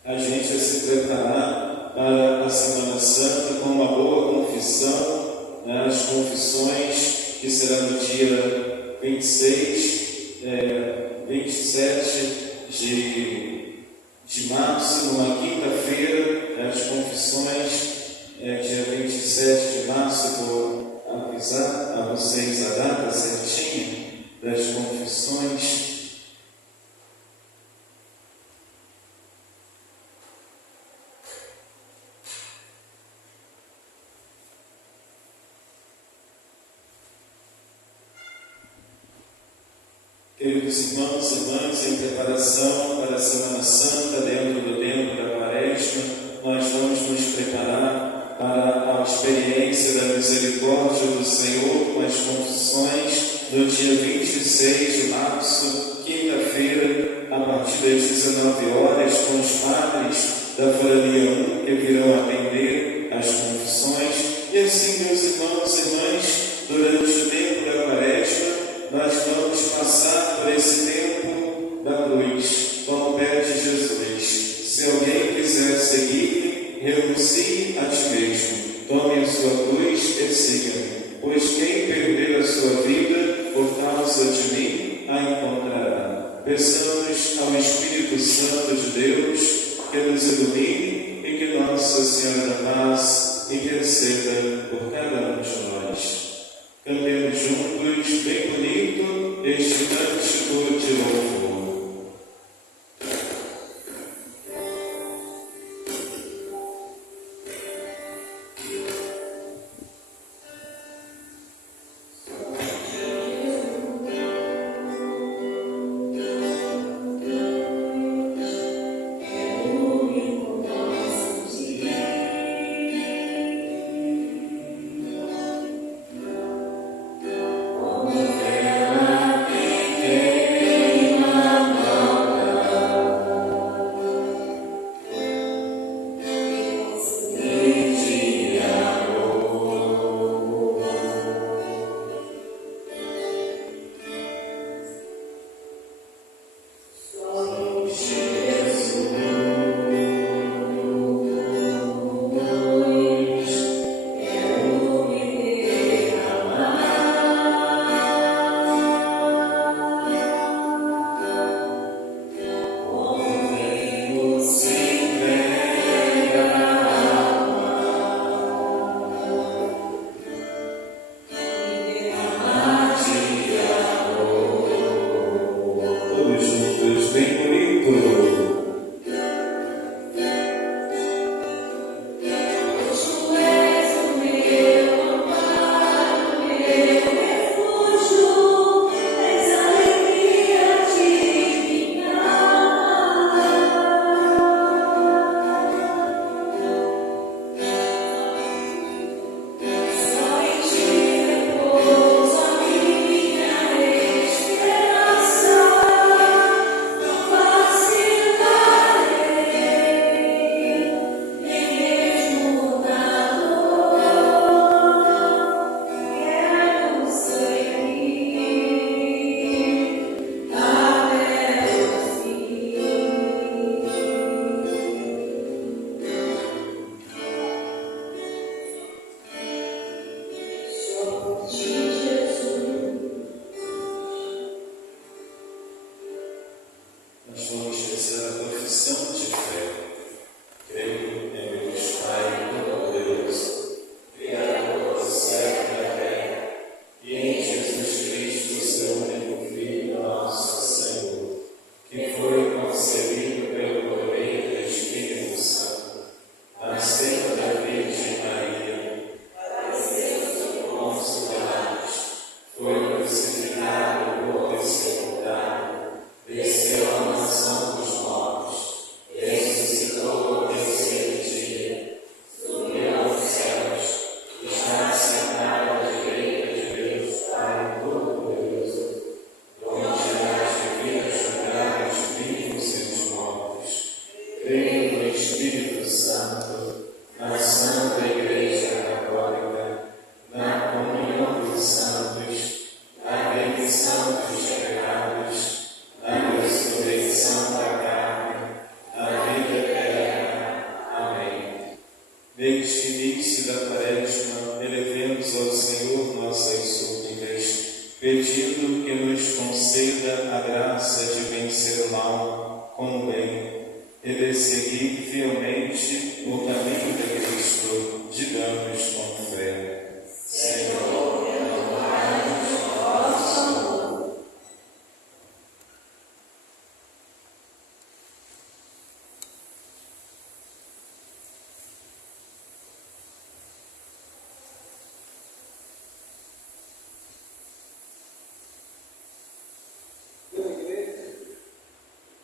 a gente a se preparar para a Semana Santa com uma boa confissão, as confissões que será no dia 26, 27 de março, numa quinta-feira, as confissões, dia 27 de março, vou avisar a vocês a data certinha das confissões. Queridos irmãos e irmãs, em preparação para a Semana Santa, dentro do tempo da Quaresma, nós vamos nos preparar para a experiência da misericórdia do Senhor com as confissões no dia 26 de março, quinta-feira, a partir das 19 horas, com os padres da Forania 1 que virão atender as confissões. E assim, meus irmãos e irmãs, durante o tempo da Quaresma, nós vamos passar por esse tempo da cruz, como pede Jesus. Se alguém quiser seguir, renuncie a ti mesmo, tome a sua cruz e siga-me, pois quem perder a sua vida por causa de mim, a encontrará. Peçamos ao Espírito Santo de Deus que nos ilumine e que Nossa Senhora da Paz interceda por cada um de nós. Cantemos juntos, bem bonito, este cântico de louvor. pedindo que nos conceda a graça de vencer o mal com o bem e de seguir fielmente o caminho de Cristo, digamos com fé. Senhor, renovai-nos o vosso amor.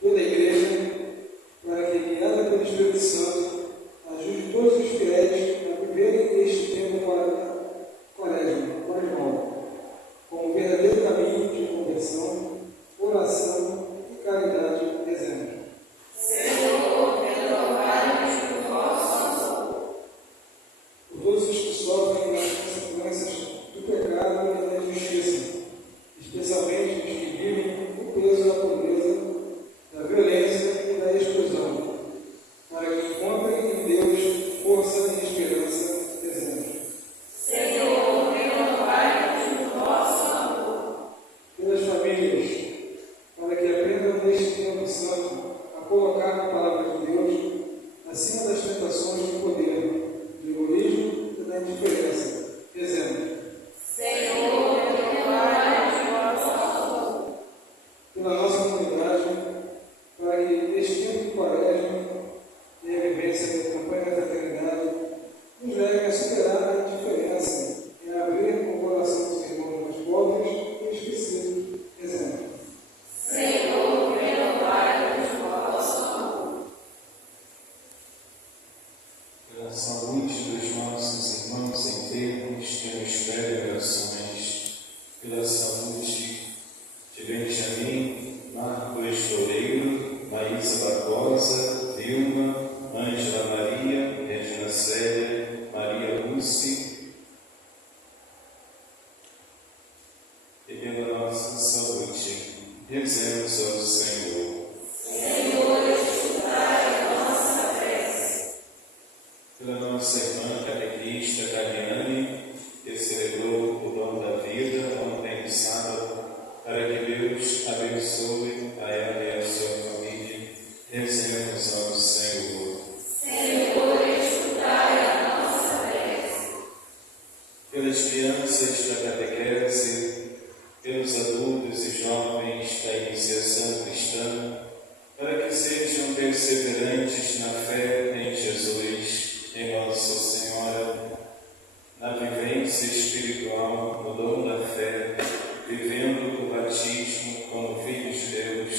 Toda a igreja, para que, guiada pelo Espírito Santo, ajude todos os fiéis a viverem este tempo quaresmal, com um verdadeiro caminho de conversão, oração e caridade exemplo. Senhor, renovai-nos o vosso amor. Por todos os que sofrem as consequências do pecado e da injustiça, especialmente os que vivem o peso da pobreza, da violência e da exclusão, para que encontrem em Deus força e esperança exemplo. Senhor, renovai-nos o vosso amor. Pelas famílias, para que aprendam neste tempo santo a colocar a palavra de Deus acima das tentações do poder, do egoísmo e da indiferença. Exemplo. Senhor, renovai-nos o vosso amor. Pela nossa comunidade, para que neste tempo de quaresma e a vivência da campanha da fraternidade nos leve a superar a indiferença e a abrir o coração dos irmãos mais pobres e esquecidos. Exemplo. Senhor, renovai-nos o vosso amor. Pela saúde dos nossos irmãos enfermos que nos pedem orações, pela saúde de Benjamin, Marcos Loureiro, Maísa Barbosa, Vilma, Ângela Maria, Regina Célia, Maria Lúcia, e pela nossa saúde, rezemos ao Senhor. Senhor, escutai a nossa prece. Pela nossa irmã catequista Cariane, que celebrou o dom da vida ontem no sábado, para que Deus abençoe a ela e a sua família, rezemos ao Senhor. Senhor, escutai a nossa prece. Pelas crianças da catequese, pelos adultos e jovens da iniciação cristã, para que sejam perseverantes na fé em Jesus, em Nossa Senhora, na vivência espiritual, no dom da fé, vivendo o batismo como filhos de Deus,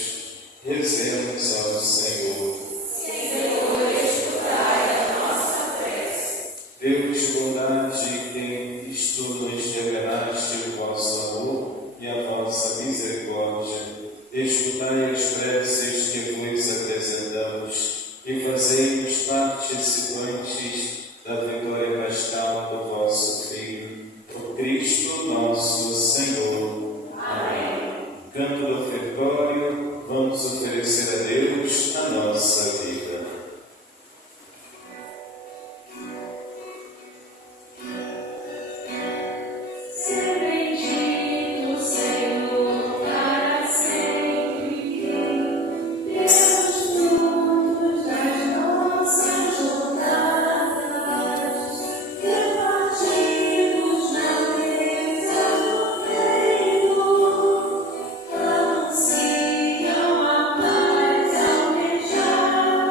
rezemos ao Senhor. Senhor, escutai a nossa prece. Deus, bondade, em Cristo nos revelaste o vosso amor e a vossa misericórdia. Escutai as preces que vos apresentamos e fazei-nos participantes da vitória pascal do vosso Filho, por Cristo nosso Senhor. Amém. Canto do ofertório, vamos oferecer a Deus a nossa vida. Anunciam a paz almejada.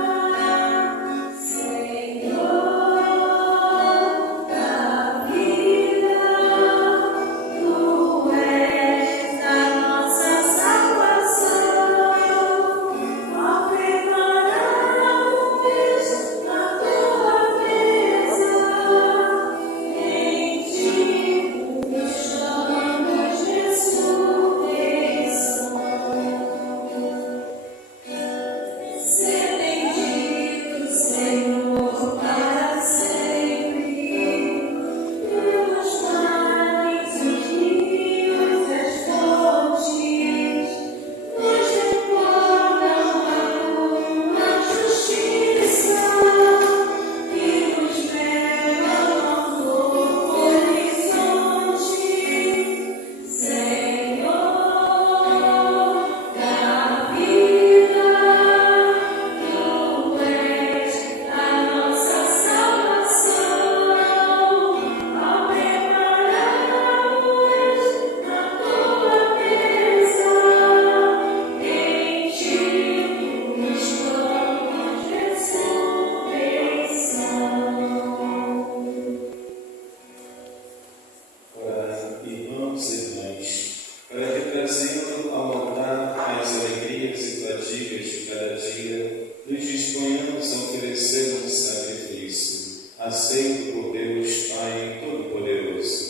trazendo ao altar as alegrias e fadigas de cada dia, nos disponhamos a oferecer um sacrifício, aceito por Deus Pai Todo-Poderoso.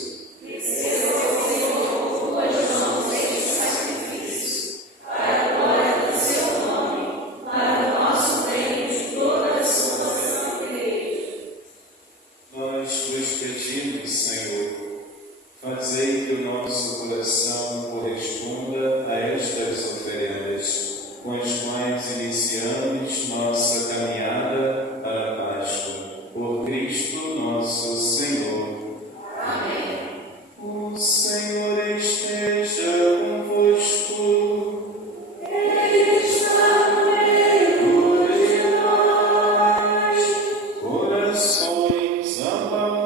Fazei que o nosso coração corresponda a estas oferendas, com as quais iniciamos nossa caminhada para a Páscoa. Por Cristo nosso Senhor. Amém. O Senhor esteja convosco. Ele está no meio de nós. Corações abertos.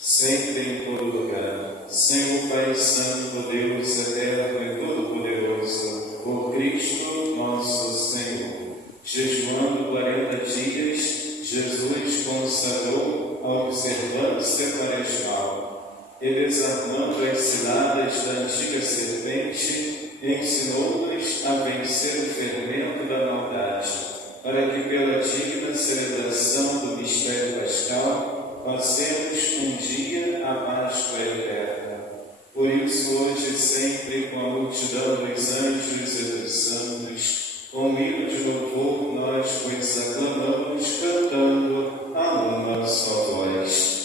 Sempre em todo lugar, Senhor Pai Santo, Deus eterno e todo-poderoso, por Cristo nosso Senhor. Jejuando 40 dias, Jesus consagrou a observância quaresmal e, desarmando as ciladas da antiga serpente, ensinou-nos a vencer o fermento da maldade, para que, pela digna celebração do mistério pascal, passemos um dia a Páscoa eterna. Por isso, hoje e sempre, com a multidão dos anjos e dos santos, com hino de louvor, nós vos aclamamos, cantando a uma só voz.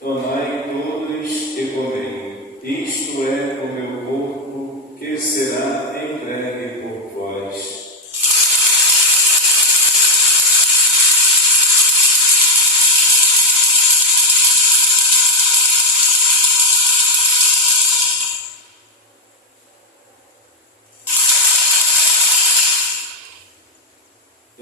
Tomai todos e comei, isto é o meu corpo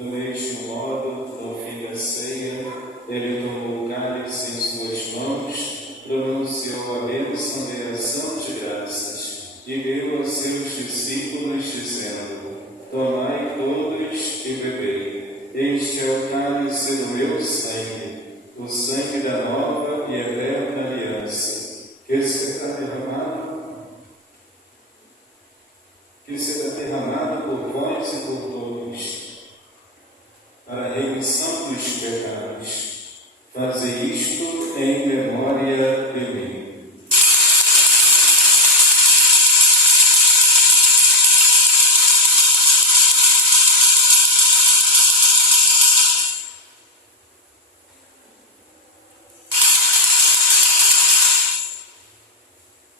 Do mesmo modo, no fim da ceia, ele tomou o cálice em suas mãos, pronunciou a bênção de ação de graças e deu aos seus discípulos, dizendo: tomai todos e bebei. Este é o cálice do meu sangue, o sangue da nova e eterna aliança, que será derramado por vós e por todos, para a remissão dos pecados. Fazei isto em memória de mim.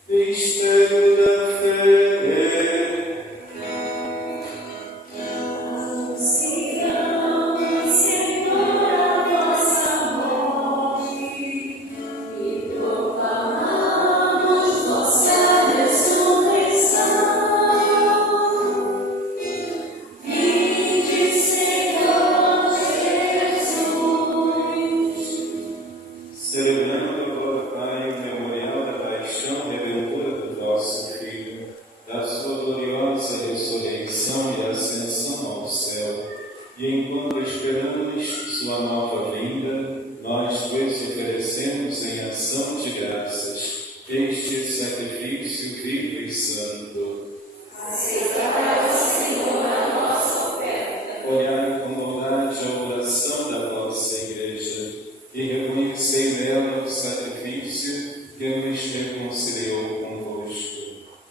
Mistério da fé. Celebrando agora, Pai, o memorial da paixão redentora do vosso Filho, da sua gloriosa ressurreição e ascensão ao céu, e enquanto esperamos sua nova vinda, nós vos oferecemos em ação de graças este sacrifício vivo e santo. Aceitai, Senhor, a nossa oferta. Olhai com bondade a oração da vossa Igreja e reconhecei nela o sacrifício que nos reconciliou convosco.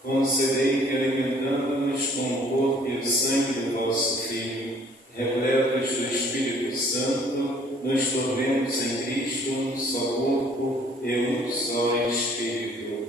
Concedei que, alimentando-nos com o corpo e o sangue do vosso Filho, repletos do Espírito Santo, nos tornemos em Cristo um só corpo e um só Espírito.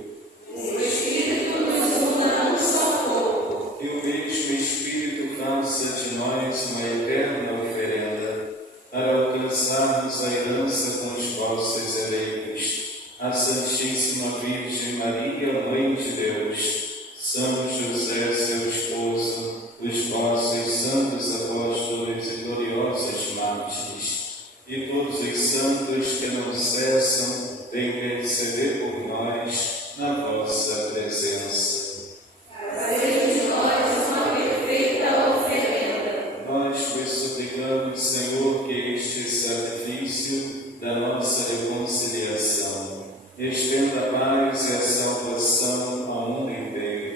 O Espírito nos una num só corpo. Que o mesmo Espírito faça de nós uma eterna oferenda, para alcançarmos a herança com os vossos eleitos, a Santíssima Virgem Maria, Mãe de Deus, São José, seu esposo, os vossos santos apóstolos e gloriosos mártires, e todos os santos que não cessam de interceder por nós na vossa presença. Fazei de nós uma perfeita oferenda. Nós vos suplicamos, Senhor, que este sacrifício da nossa reconciliação estenda a paz e a salvação ao mundo inteiro.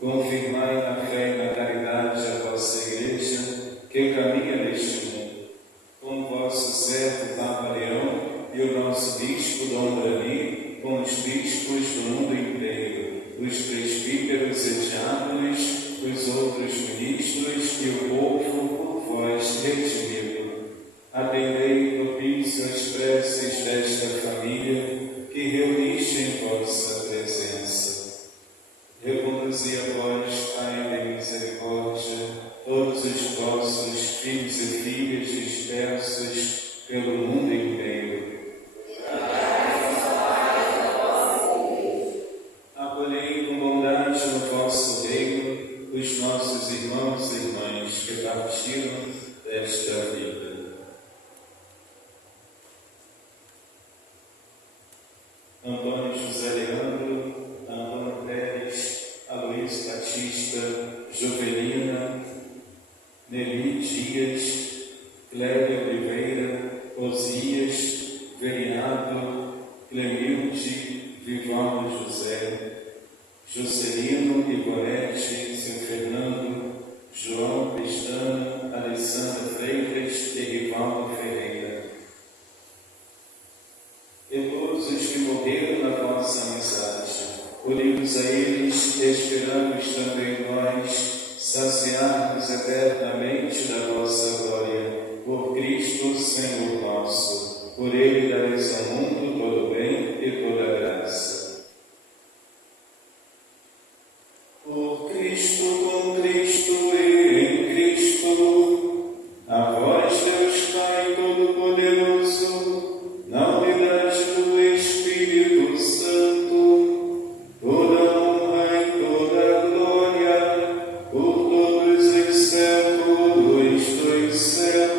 Confirmai na fé e na caridade a vossa Igreja, que caminha neste mundo. Com o vosso servo Papa Leão e o nosso bispo Dom Brani, com os bispos do mundo inteiro, os presbíteros e diáconos, os outros ministros e o povo por vós redimido. Atendei propício às preces desta família que reuniste em vossa presença. Reconduzi a vós, Pai de misericórdia, todos os vossos filhos e filhas dispersos pelo mundo inteiro. Acolhei com bondade no vosso reino os nossos irmãos e irmãs que partiram desta vida. Antônio José Leandro, Antônio Pérez, Aloysio Batista, Jovelina, Nelly Dias, Cléber Oliveira, Osias, Veriado, Clemilde, Vivaldo José, Juscelino Iborete, seu Fernando, João Cristano, Alessandra Freitas e Rivaldo Ferreira. E todos os que morreram na vossa amizade, unimos a eles, esperamos também nós saciar-nos eternamente da vossa glória, por Cristo Senhor nosso. Por Ele dareis ao mundo todo o bem e toda a graça. Por Cristo, com Cristo e em Cristo, a vós, Deus Pai Todo-Poderoso, na unidade do Espírito Santo, toda honra e toda glória, por todos os séculos dos séculos.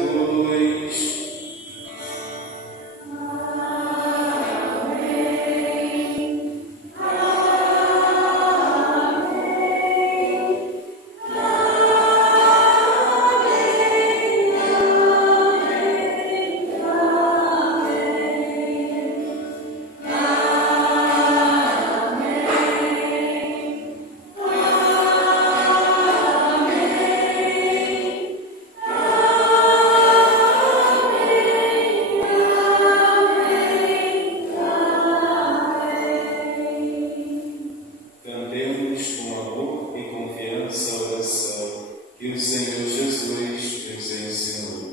que o Senhor Jesus nos ensinou.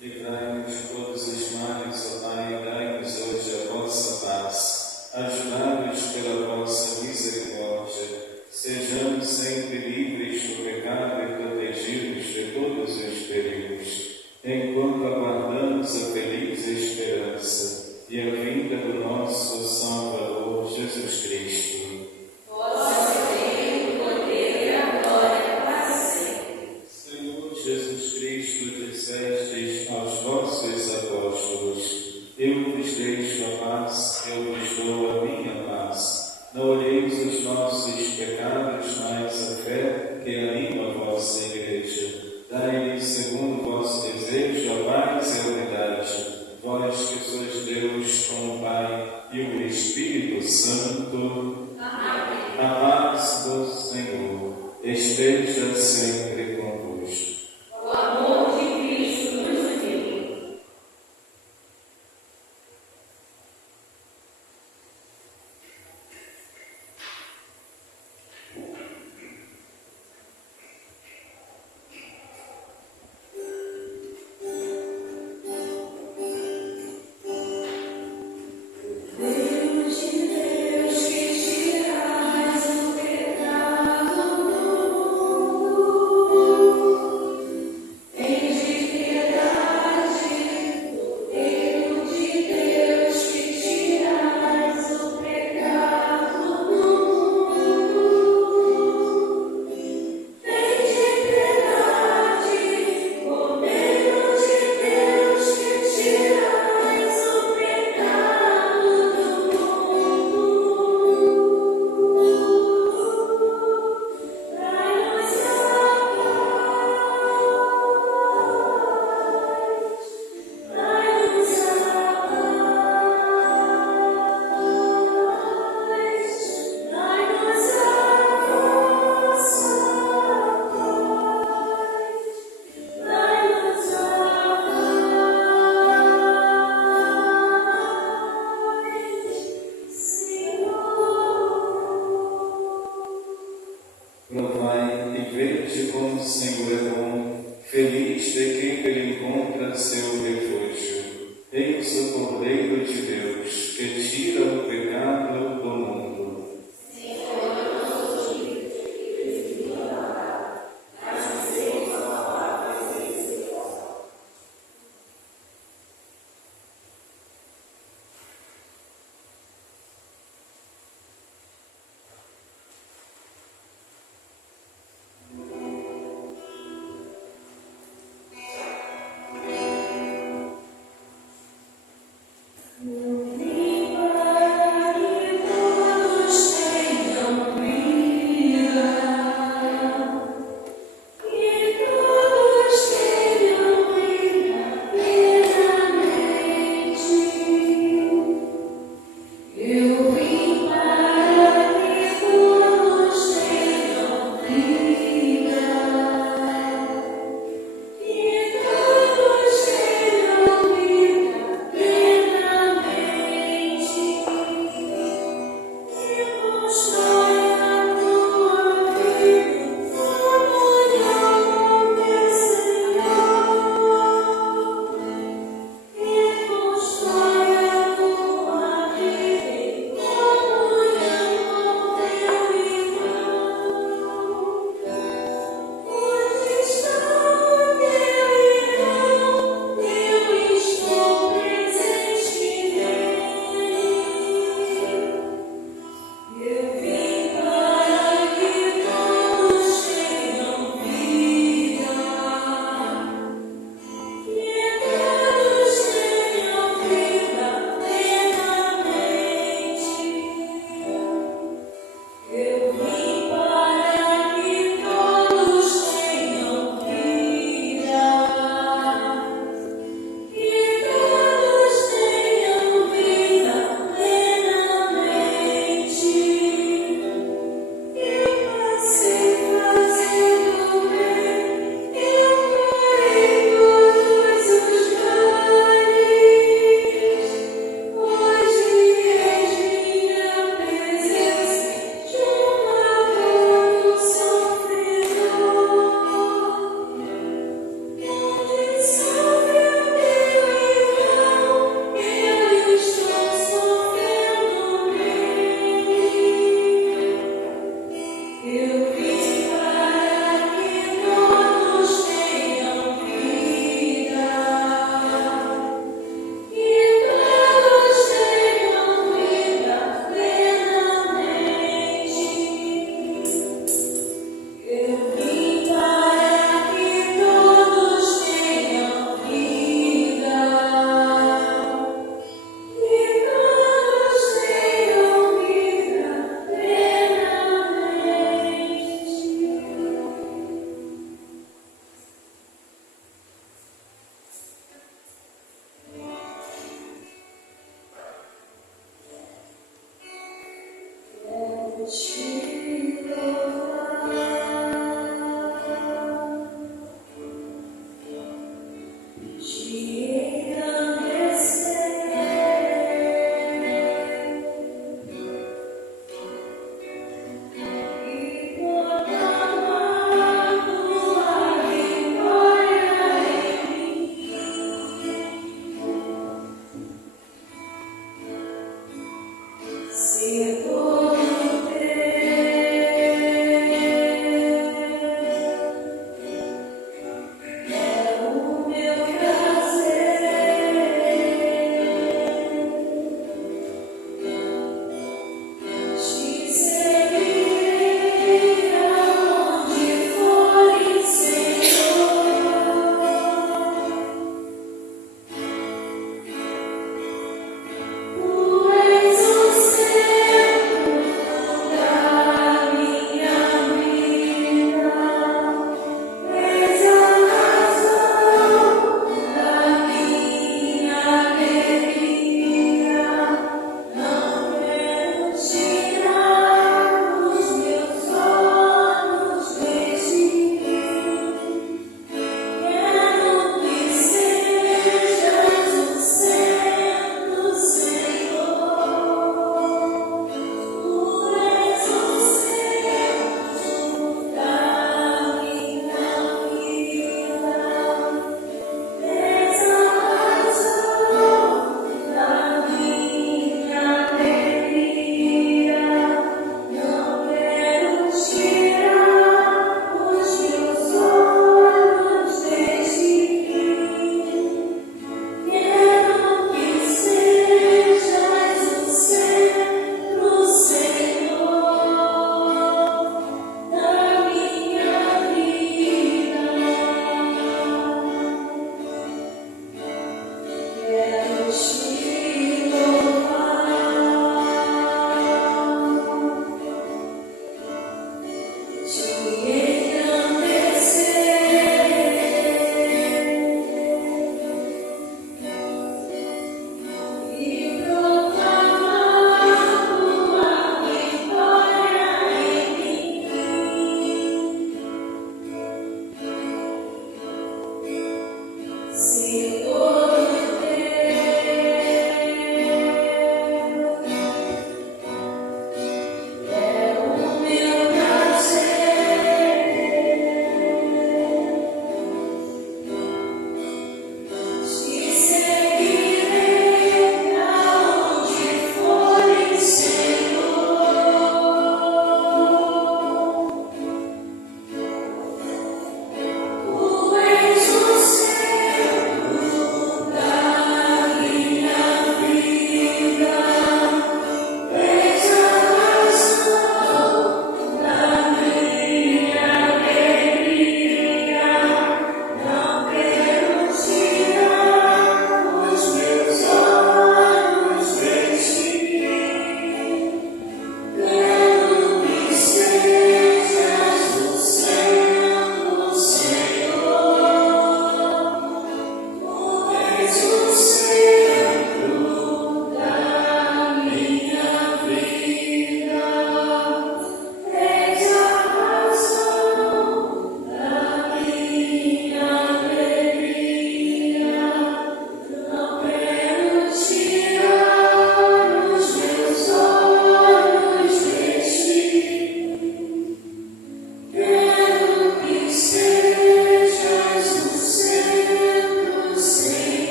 Livrai-nos de todos os males, ó Pai, e dai-nos hoje a vossa paz. Ajudai-nos pela vossa misericórdia. Sejamos sempre livres do pecado e protegidos de todos os perigos, enquanto aguardamos a feliz esperança e a vinda do nosso Salvador Jesus Cristo. Jesus Cristo, dissestes aos vossos apóstolos: eu vos deixo a paz, eu vos dou a minha paz. Não olheis os nossos pecados, mas a fé que anima a vossa Igreja. Dai-lhe, segundo o vosso desejo, a paz e a unidade. Vós que sois Deus com o Pai e o Espírito Santo. Amém. A paz do Senhor esteja sempre convosco. O amor de Cristo nos uniu. Deus de Deus.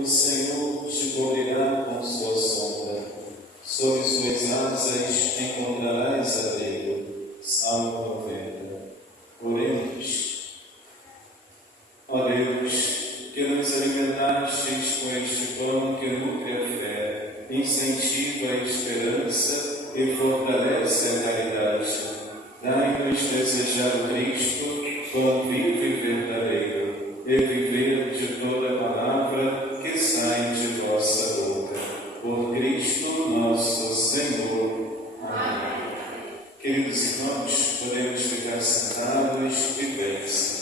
O Senhor te cobrirá com sua sombra, sob suas asas encontrarás abrigo. Salmo 90. Oremos. Ó Deus, que nos alimentastes com este pão que nutre a fé, incentiva a esperança e fortalece a caridade. Dai-nos desejar o Cristo, pão vivo e verdadeiro, e viver de toda palavra que sai de vossa boca. por Cristo nosso Senhor. Amém. Queridos irmãos, podemos ficar sentados e bem-se.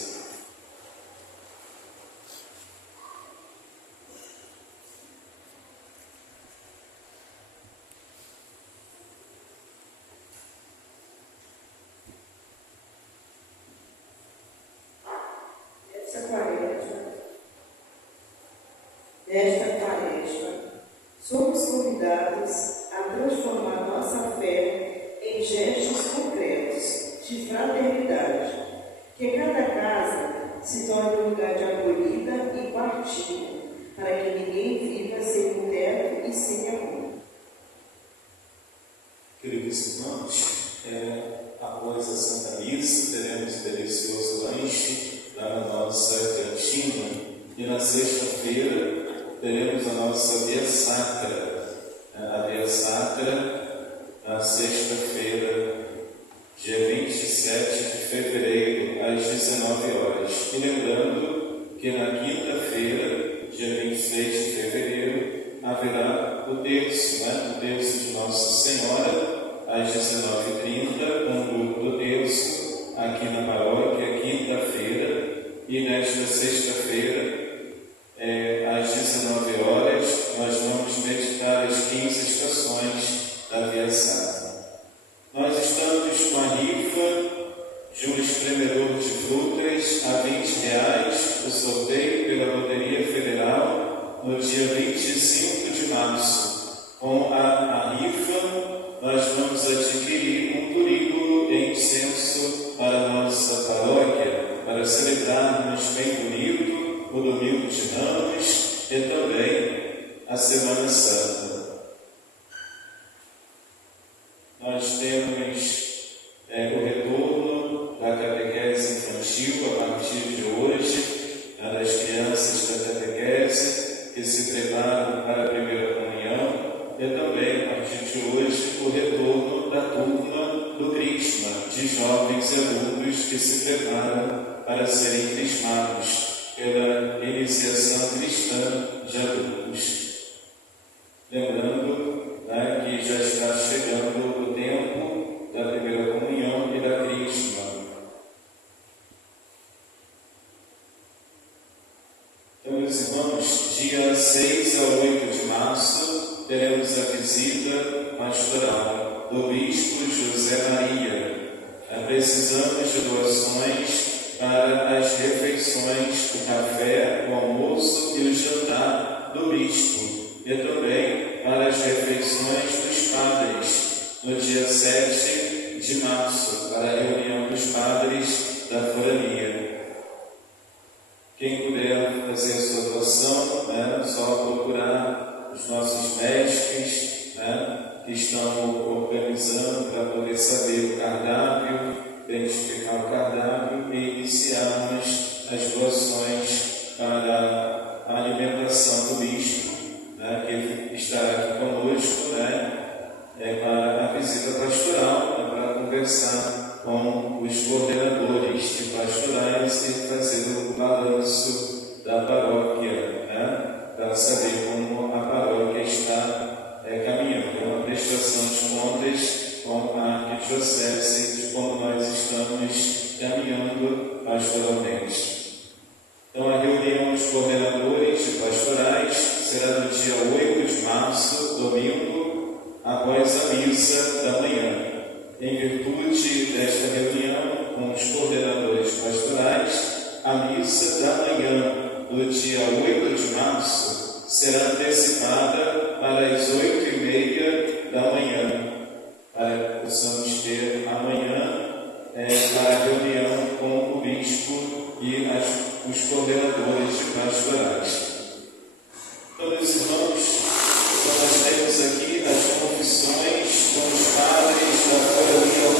Nesta Quaresma, somos convidados a transformar nossa fé em gestos concretos de fraternidade, que cada casa se torne um lugar de acolhida e partilha, para que ninguém viva sem um teto e sem amor. Queridos irmãos, após a Santa Missa, teremos um delicioso lanche lá na nossa cantina, e na sexta-feira teremos a nossa Via Sacra. A Via Sacra, na sexta-feira, dia 27 de fevereiro, às 19 horas. E lembrando que na quinta-feira, dia 26 de fevereiro, haverá o terço, o terço de Nossa Senhora, às 19h30, com o grupo do terço, aqui na paróquia, quinta-feira. E nesta sexta-feira, às 19 horas, nós vamos meditar as 15 estações da Via Sacra. Nós estamos com a rifa de um espremedor de frutas a R$20, o sorteio pela Loteria Federal, no dia 25 de março. Com a rifa, nós vamos adquirir um turíbulo e incenso para a nossa paróquia, para celebrarmos bem bonito o Domingo de Ramos e também a Semana Santa. Nós temos o retorno da catequese infantil a partir de hoje, das crianças da catequese que se preparam para a primeira comunhão, e também a partir de hoje o retorno da turma do Crisma, de jovens e adultos que se preparam para serem crismados pela iniciação cristã de adultos. Lembrando que já está chegando o tempo da primeira comunhão e da crisma. Então, meus irmãos, dia 6 a 8 de março, teremos a visita pastoral do Bispo José Maria. Precisamos de doações para as refeições, o café, o almoço e o jantar do bispo, e também para as refeições dos padres, no dia 7 de março, para a reunião dos padres da forania. Quem puder fazer a sua doação, só procurar os nossos mestres, que estão organizando para poder saber o cardápio, identificar o cardápio e iniciarmos as doações para a alimentação do bispo, que estará aqui conosco, para a visita pastoral, para conversar com os coordenadores de pastorais e fazer o balanço da paróquia, para saber como a paróquia está caminhando. É uma prestação de contas com a arquidiocese de como nós estamos caminhando pastoralmente. Então, a reunião dos coordenadores de pastorais será no dia 8 de março, domingo, após a missa da manhã. Em virtude desta reunião com os coordenadores pastorais, a missa da manhã do dia 8 de março será antecipada para as 8h30 da manhã, para que possamos ter amanhã para a reunião com o bispo e os coordenadores de pastorais. Então, meus irmãos, nós temos aqui as confissões com os padres da forania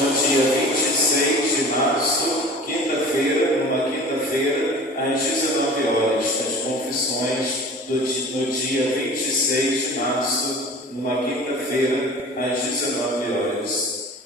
no dia 26 de março, quinta-feira, numa quinta-feira, às 19 horas. As confissões no dia 26 de março, numa quinta-feira, às 19 horas.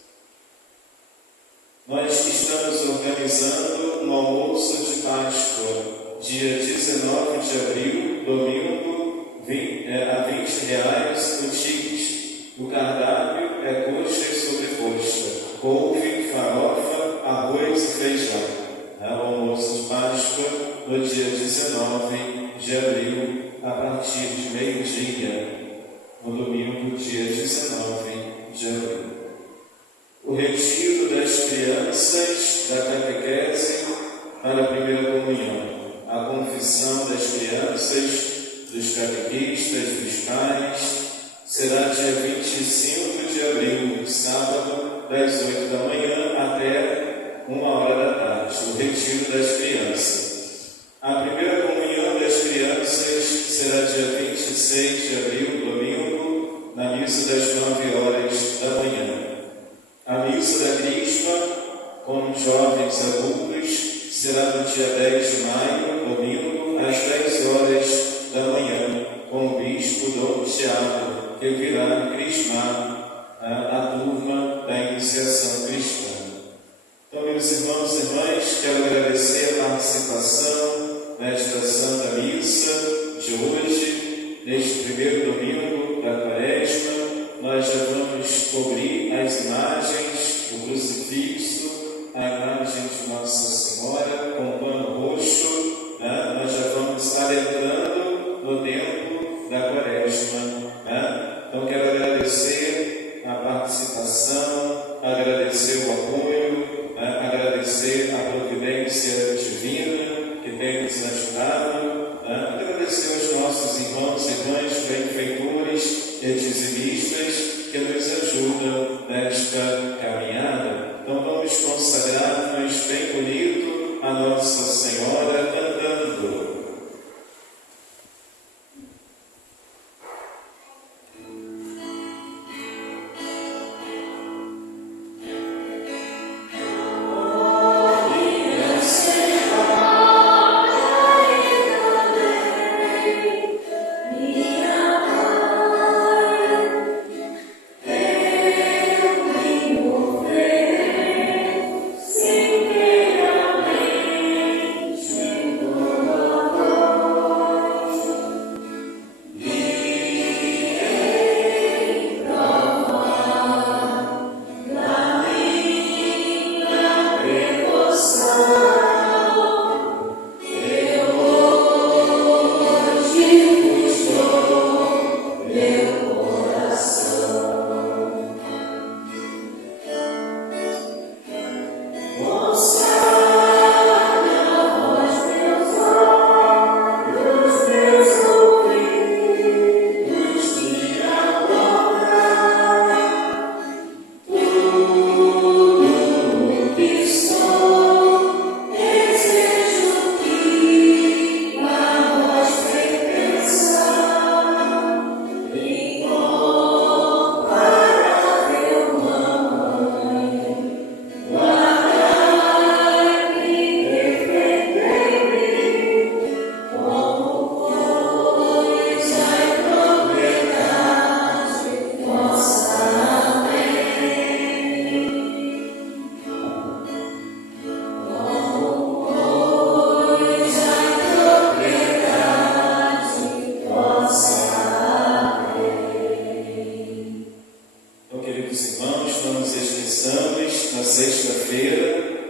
Nós estamos organizando um almoço de Páscoa, dia 19 de abril, domingo, a R$20, reais o ticket. O cardápio é coxa e sobrecoxa, couve, farofa, arroz e feijão. O almoço de Páscoa no dia 19 de abril, a partir de meio-dia, no domingo, dia 19 de abril. O retiro das crianças da catequese para a primeira comunhão. A confissão das crianças, dos catequistas, dos pais, será dia 25 de abril, sábado, das 8 da manhã até 1h da tarde, o retiro das crianças. A primeira comunhão das crianças será dia 26 de abril, domingo, na missa das 9h da manhã. A missa da Crisma, com jovens adultos, será no dia 10 de maio, domingo, às 10h da manhã, com o bispo Dom Tiago, que virá crismar a turma da iniciação cristã. Então, meus irmãos e irmãs, quero agradecer a participação nesta Santa Missa de hoje, neste primeiro domingo da Quaresma. Nós já vamos cobrir as imagens, o crucifixo, a imagem de Nossa Senhora com pano roxo. Nós já vamos adentrando no tempo da Quaresma. Então, quero agradecer a participação, agradecer o apoio, agradecer a providência divina que tem nos ajudado, agradecer aos nossos irmãos e irmãs benfeitores e dizimistas que nos ajudam nesta caminhada. Então, vamos consagrar-nos bem bonito a Nossa Senhora cantando.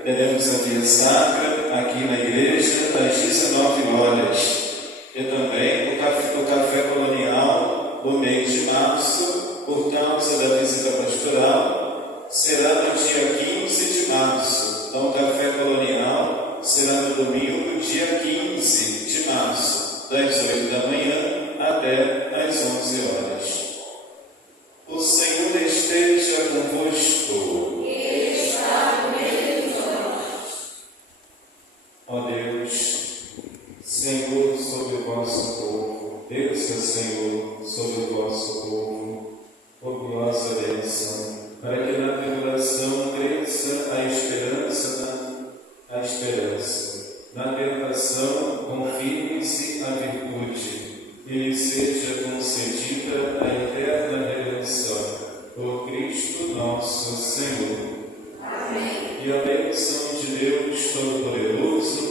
teremos a via sacra aqui na igreja às 19h. E também o café colonial do mês de março, por causa da visita pastoral, será no dia 15 de março. Então o café colonial será no domingo, dia 15 de março, das 8 da manhã até às 11h. O Senhor esteja convosco. Ele está no meio de nós. Ó Deus, Senhor sobre o vosso povo, Deus é Senhor sobre o vosso povo, gloriosa bênção, para que na tribulação cresça a esperança, na tentação confirme-se a virtude, e lhe seja concedida a eterna redenção, por Cristo nosso Senhor. Amém. E a bênção de Deus Todo-Poderoso,